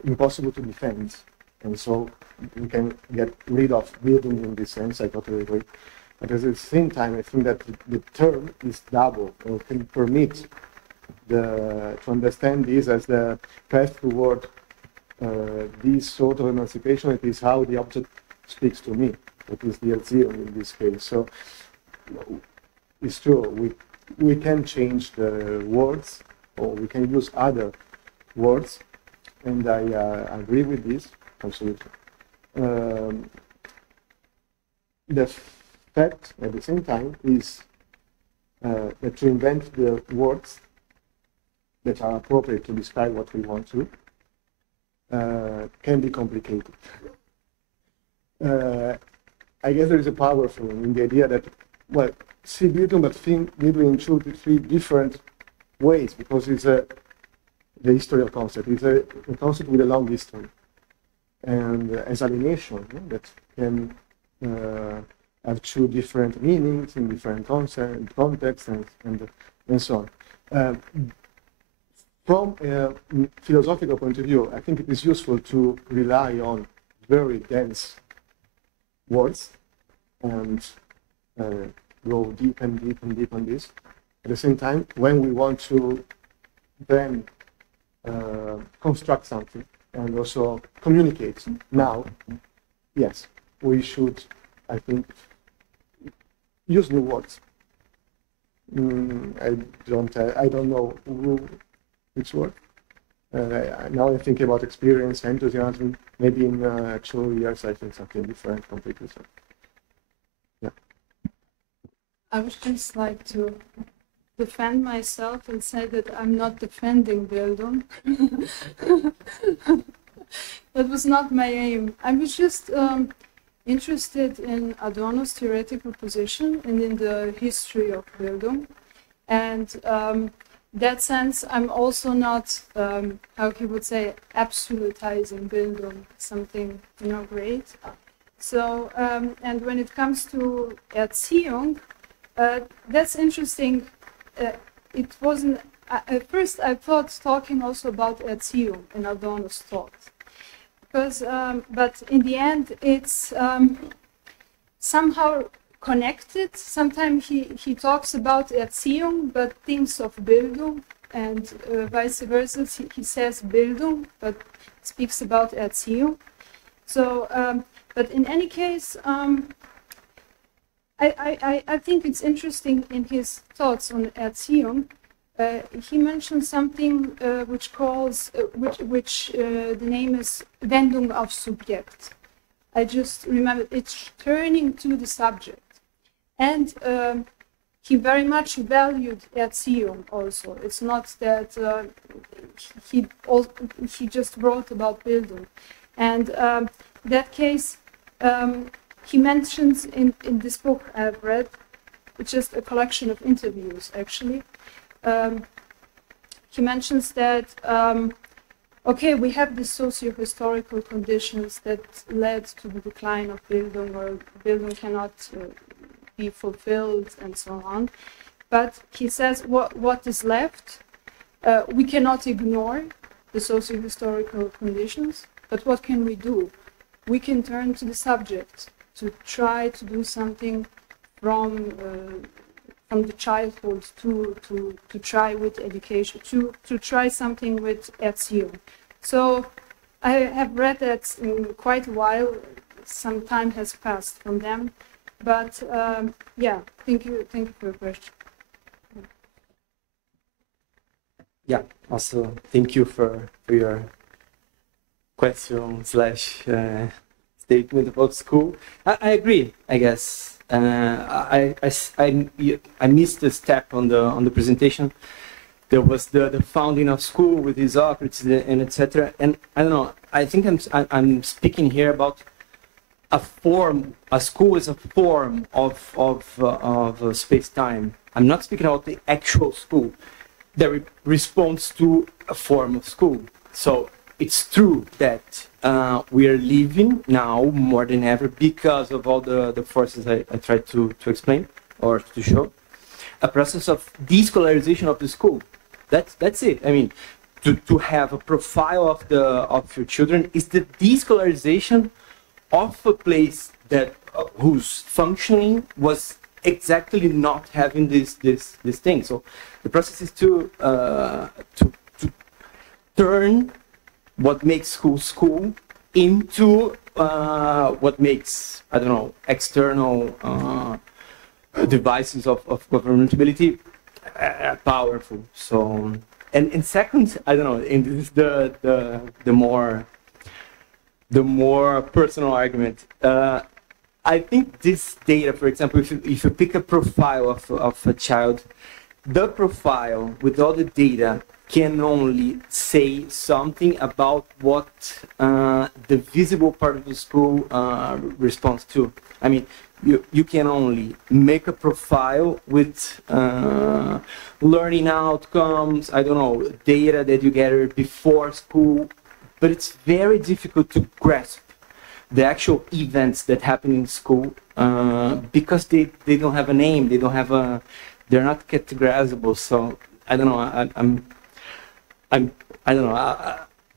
impossible to defend. And so we can get rid of Bildung in this sense, I totally agree. But at the same time, I think that the term is double, or can permit to understand this as the path toward this sort of emancipation. It is how the object speaks to me. It is the Erziehung in this case. So it's true, we can change the words, or we can use other words, and I agree with this, absolutely. The fact, at the same time, is that to invent the words that are appropriate to describe what we want to can be complicated. I guess there is a power in the idea that, well, see Bildung, but think Bildung in three different ways, because it's the historical concept. It's a concept with a long history, and as alienation, that can have two different meanings in different contexts and so on. From a philosophical point of view, I think it is useful to rely on very dense words and go deep and deep and deep on this. At the same time, when we want to then construct something and also communicate now, yes, we should, I think, use new words. I don't know which word. Now I think about experience, enthusiasm. Maybe in 2 years I think something different completely. So, yeah. I would just like to defend myself and say that I'm not defending Bildung. That was not my aim. I was just interested in Adorno's theoretical position and in the history of Bildung. And that sense, I'm also not, how he would say, absolutizing Bildung, something, great. So, and when it comes to Erziehung, that's interesting. It wasn't, at first I thought talking also about Erziehung in Adorno's thought. Because, but in the end, it's somehow connected. Sometimes he talks about Erziehung, but thinks of Bildung, and vice versa. He says Bildung, but speaks about Erziehung. So, but in any case, I think it's interesting in his thoughts on Erziehung. He mentioned something which the name is Wendung auf Subjekt. I just remember it's turning to the subject. And he very much valued Erziehung also. It's not that he just wrote about Bildung. And that case, he mentions in this book I've read, it's just a collection of interviews actually. He mentions that, okay, we have the socio-historical conditions that led to the decline of Bildung, or Bildung cannot be fulfilled and so on. But he says what is left, we cannot ignore the socio-historical conditions, but what can we do? We can turn to the subject to try to do something from the childhood to try with education, to try something with Erziehung. So I have read that in quite a while. Some time has passed from them, but yeah, thank you for your question. Yeah, also thank you for your question / statement about school. I agree, I guess. I missed the step on the presentation. There was the founding of school with his Socrates and etc. And I don't know. I think I'm speaking here about a form. A school is a form of space-time. I'm not speaking about the actual school that responds to a form of school. So it's true that we are living now more than ever, because of all the forces I tried to explain or to show, a process of descolarization of the school. That's it. I mean, to have a profile of your children is the descolarization of a place that whose functioning was exactly not having this thing. So the process is to turn what makes school into what makes, I don't know, external devices of governmentability powerful. So and second, I don't know, and this is the more personal argument. I think this data, for example, if you pick a profile of a child, the profile with all the data can only say something about what the visible part of the school responds to. I mean, you can only make a profile with learning outcomes, I don't know, data that you gather before school, but it's very difficult to grasp the actual events that happen in school because they don't have a name, they don't have a, they're not categorizable. So I don't know,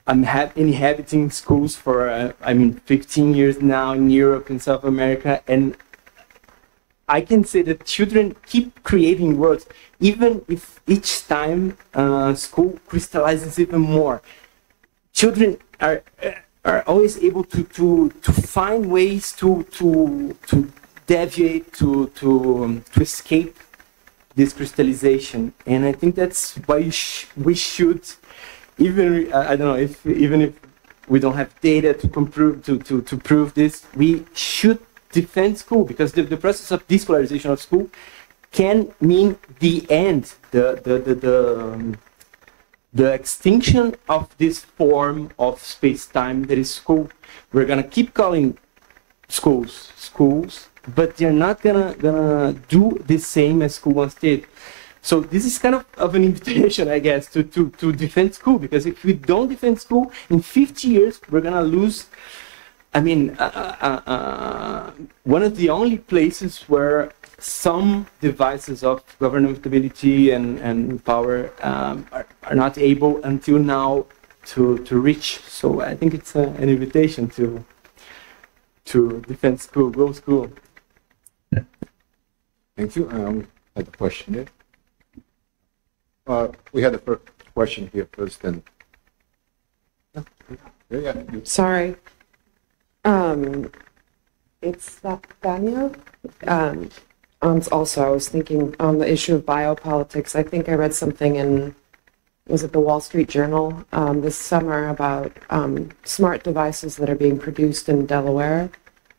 I'm inhabiting schools for 15 years now in Europe and South America, and I can say that children keep creating words, even if each time school crystallizes even more. Children are always able to find ways to deviate, to escape this crystallization, and I think that's why we should, even I don't know, even if we don't have data to prove this, we should defend school, because the process of descolarization of school can mean the end, the extinction of this form of space-time that is school. We're gonna keep calling schools, but they're not gonna do the same as school once did. So this is kind of an invitation, I guess, to defend school, because if we don't defend school, in 50 years, we're gonna lose, one of the only places where some devices of governability and power are not able until now to reach. So I think it's an invitation to defend school, go school. Thank you. I had a question here. We had a question here first, then. Yeah. Sorry. It's Daniel. Also, I was thinking on the issue of biopolitics. I think I read something in, was it the Wall Street Journal this summer about smart devices that are being produced in Delaware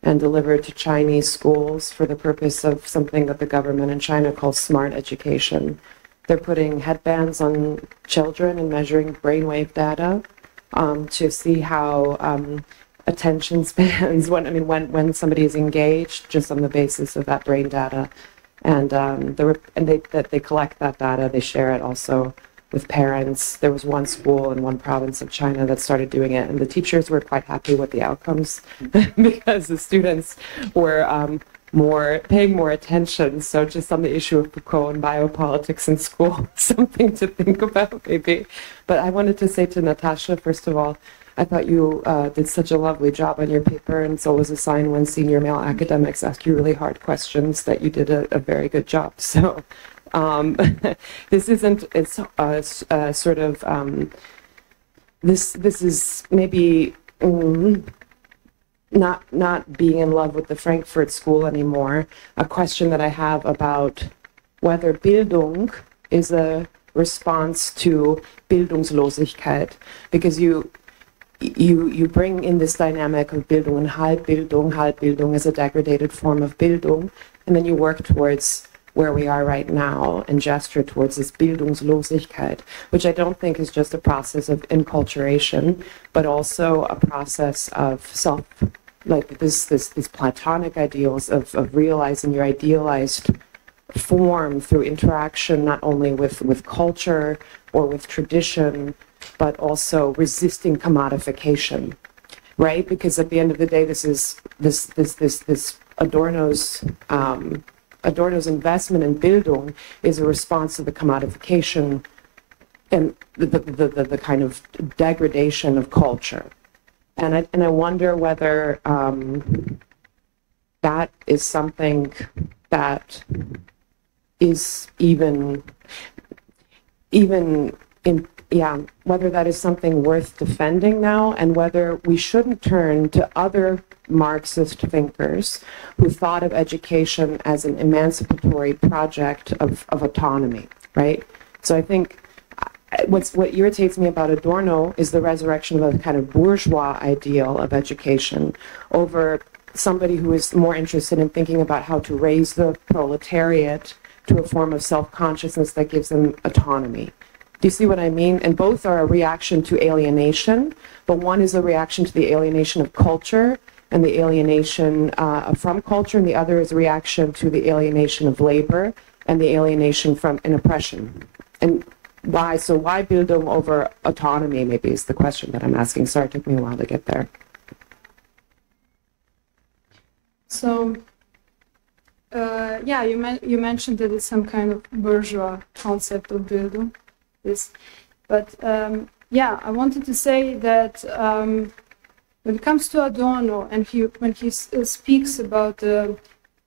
and delivered to Chinese schools for the purpose of something that the government in China calls smart education. They're putting headbands on children and measuring brainwave data to see how attention spans, when somebody is engaged, just on the basis of that brain data, and they collect that data, they share it also with parents. There was one school in one province of China that started doing it, and the teachers were quite happy with the outcomes because the students were paying more attention. So just on the issue of Foucault and biopolitics in school, something to think about maybe. But I wanted to say to Natascha, first of all, I thought you did such a lovely job on your paper, and it's always a sign when senior male academics ask you really hard questions that you did a very good job. So this isn't, it's sort of, this is maybe not being in love with the Frankfurt School anymore, a question that I have about whether Bildung is a response to Bildungslosigkeit, because you bring in this dynamic of Bildung and Halbbildung. Halbbildung is a degraded form of Bildung, and then you work towards where we are right now and gesture towards this Bildungslosigkeit, which I don't think is just a process of enculturation, but also a process of like these Platonic ideals of realizing your idealized form through interaction, not only with culture or with tradition, but also resisting commodification, right? Because at the end of the day, this is this Adorno's investment in Bildung is a response to the commodification and the kind of degradation of culture, And I wonder whether that is something that is even in, yeah, whether that is something worth defending now, and whether we shouldn't turn to other Marxist thinkers who thought of education as an emancipatory project of autonomy, right? So I think what irritates me about Adorno is the resurrection of a kind of bourgeois ideal of education over somebody who is more interested in thinking about how to raise the proletariat to a form of self-consciousness that gives them autonomy. Do you see what I mean? And both are a reaction to alienation, but one is a reaction to the alienation of culture and the alienation from culture, and the other is a reaction to the alienation of labor and the alienation from an oppression. And why? So why Bildung over autonomy, maybe, is the question that I'm asking. Sorry, it took me a while to get there. So, yeah, you mentioned that it's some kind of bourgeois concept of Bildung. But yeah, I wanted to say that when it comes to Adorno, and when he speaks about the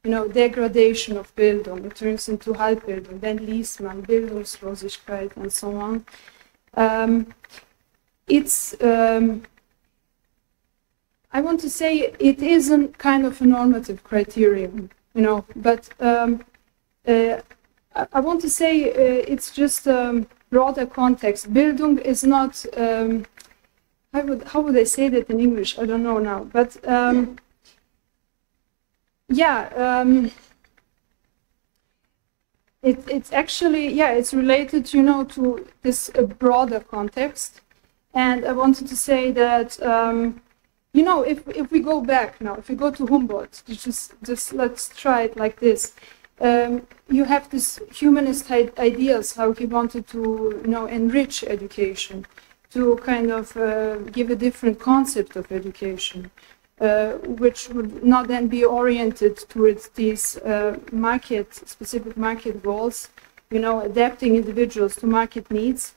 degradation of Bildung, it turns into Halbbildung, then Liesmann, Bildungslosigkeit, and so on. It's I want to say it isn't kind of a normative criterion, but I want to say it's just broader context. Bildung is not, how would I say that in English? I don't know now, but yeah, it's actually, yeah, it's related, to this broader context. And I wanted to say that, if we go back now, if we go to Humboldt, just let's try it like this. You have this humanist ideas, how he wanted to, enrich education, to kind of give a different concept of education, which would not then be oriented towards these specific market goals, adapting individuals to market needs.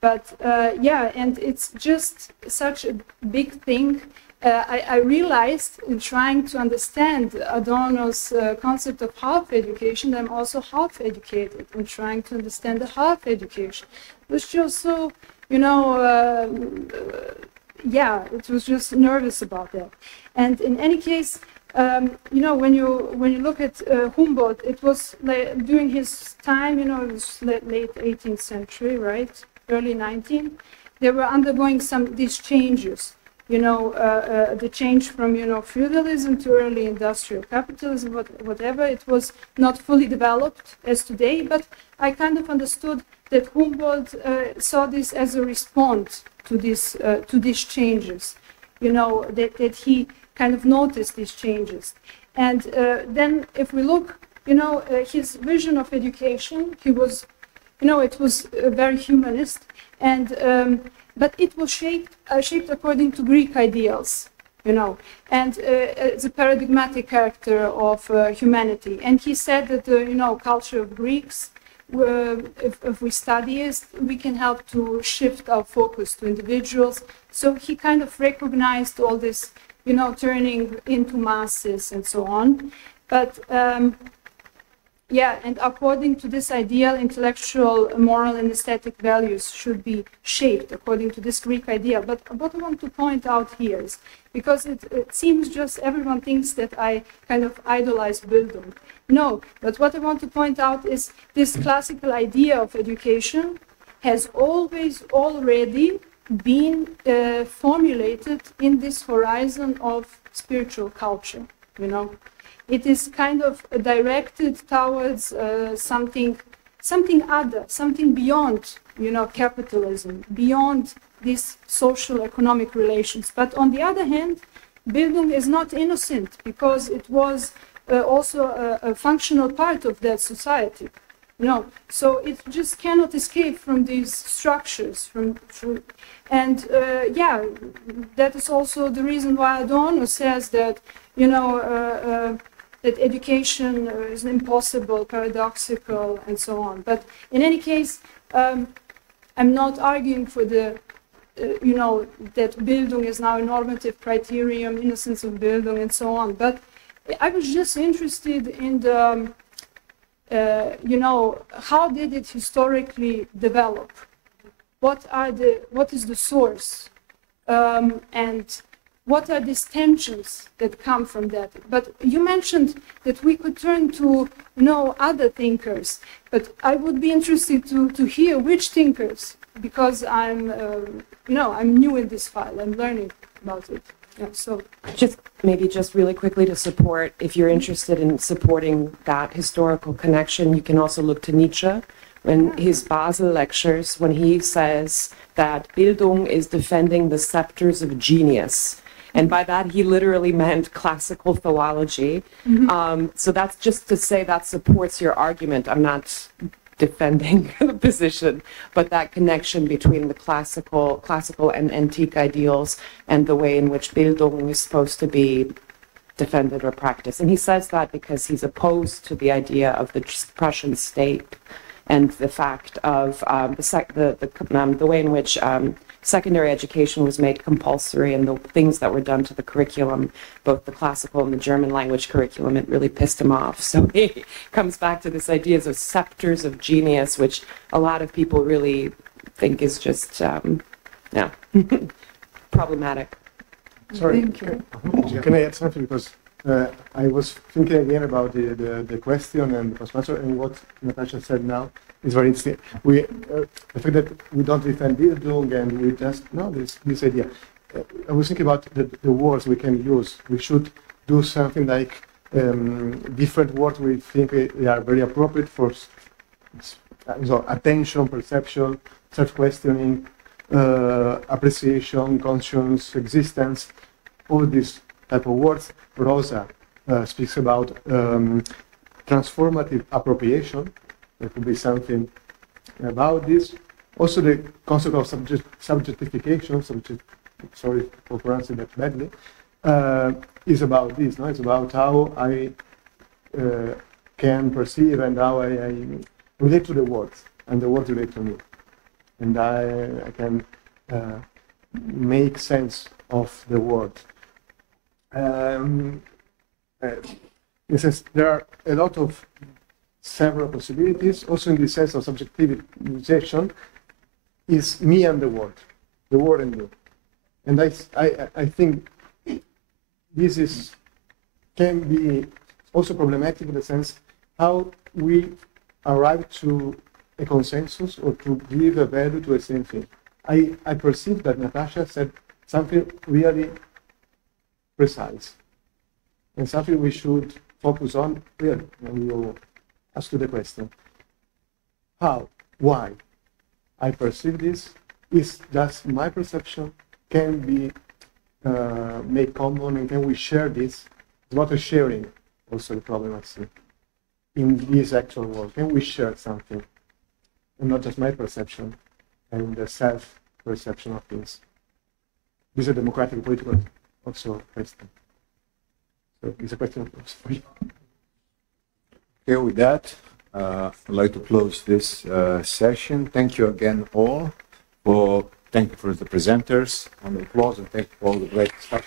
But yeah, and it's just such a big thing. I realized in trying to understand Adorno's concept of half education, I'm also half educated in trying to understand the half education. It was just so, yeah, it was just nervous about that. And in any case, when you look at Humboldt, it was during his time, it was late 18th century, right? Early 19th. They were undergoing these changes. The change from, feudalism to early industrial capitalism, whatever. It was not fully developed as today, but I kind of understood that Humboldt saw this as a response to these changes, that he kind of noticed these changes. And then if we look, his vision of education, he was, it was very humanist, and but it was shaped according to Greek ideals, and the paradigmatic character of humanity. And he said that the, culture of Greeks, if we study it, we can help to shift our focus to individuals. So he kind of recognized all this, turning into masses and so on. But yeah, and according to this ideal, intellectual, moral, and aesthetic values should be shaped according to this Greek ideal. But what I want to point out here is, because it seems just everyone thinks that I kind of idolize Bildung. No, but what I want to point out is this classical idea of education has always already been formulated in this horizon of spiritual culture, It is kind of directed towards something other, something beyond, capitalism, beyond these social economic relations. But on the other hand, Bildung is not innocent, because it was also a functional part of that society. So it just cannot escape from these structures. And yeah, that is also the reason why Adorno says that, that education is impossible, paradoxical, and so on. But in any case, I'm not arguing for the you know, that Bildung is now a normative criterion, innocence of Bildung, and so on. But I was just interested in the, you know, how did it historically develop? What is the source? And what are these tensions that come from that? But you mentioned that we could turn to know other thinkers, but I would be interested to hear which thinkers, because I'm, you know, I'm new in this file, I'm learning about it. Yeah, so Maybe just really quickly to support, if you're interested in supporting that historical connection, you can also look to Nietzsche in his Basel lectures, when he says that Bildung is defending the scepters of genius. And by that, he literally meant classical philology. So that's just to say that supports your argument. I'm not defending the position, but that connection between the classical and antique ideals and the way in which Bildung is supposed to be defended or practiced. And he says that because he's opposed to the idea of the Prussian state and the fact of the way in which secondary education was made compulsory and the things that were done to the curriculum, both the classical and the German language curriculum, it really pissed him off. So he comes back to this idea of scepters of genius, which a lot of people really think is just, problematic. Sorry, Thank you. can I add something? Because I was thinking again about the question and the answer, and what Natascha said now is very interesting. The fact that we don't defend Bildung and we just, no, this idea. I was thinking about the words we can use. We should do something like different words we think they are very appropriate for so attention, perception, self-questioning, appreciation, conscience, existence, all these type of words. Rosa speaks about transformative appropriation. There could be something about this. Also, the concept of subjectification, sorry for pronouncing that badly, is about this. No? It's about how I can perceive and how I relate to the words, and the words relate to me. And I can make sense of the word. In a sense, there are a lot of several possibilities. Also, in the sense of subjectivization, is me and the word and you. And I think this can be also problematic in the sense how we arrive to a consensus or to give a value to the same thing. I perceive that Natascha said something really precise and something we should focus on really when you ask the question. How? Why? I perceive this. Does my perception can be made common, and can we share this? It's not a sharing, also the problem I see in this actual world. Can we share something? And not just my perception and the self-perception of things. This is a democratic political also question. So it's a question for you. Okay, with that, I'd like to close this session. Thank you again all. Thank you for the presenters, and the applause, and thank you for all the great stuff.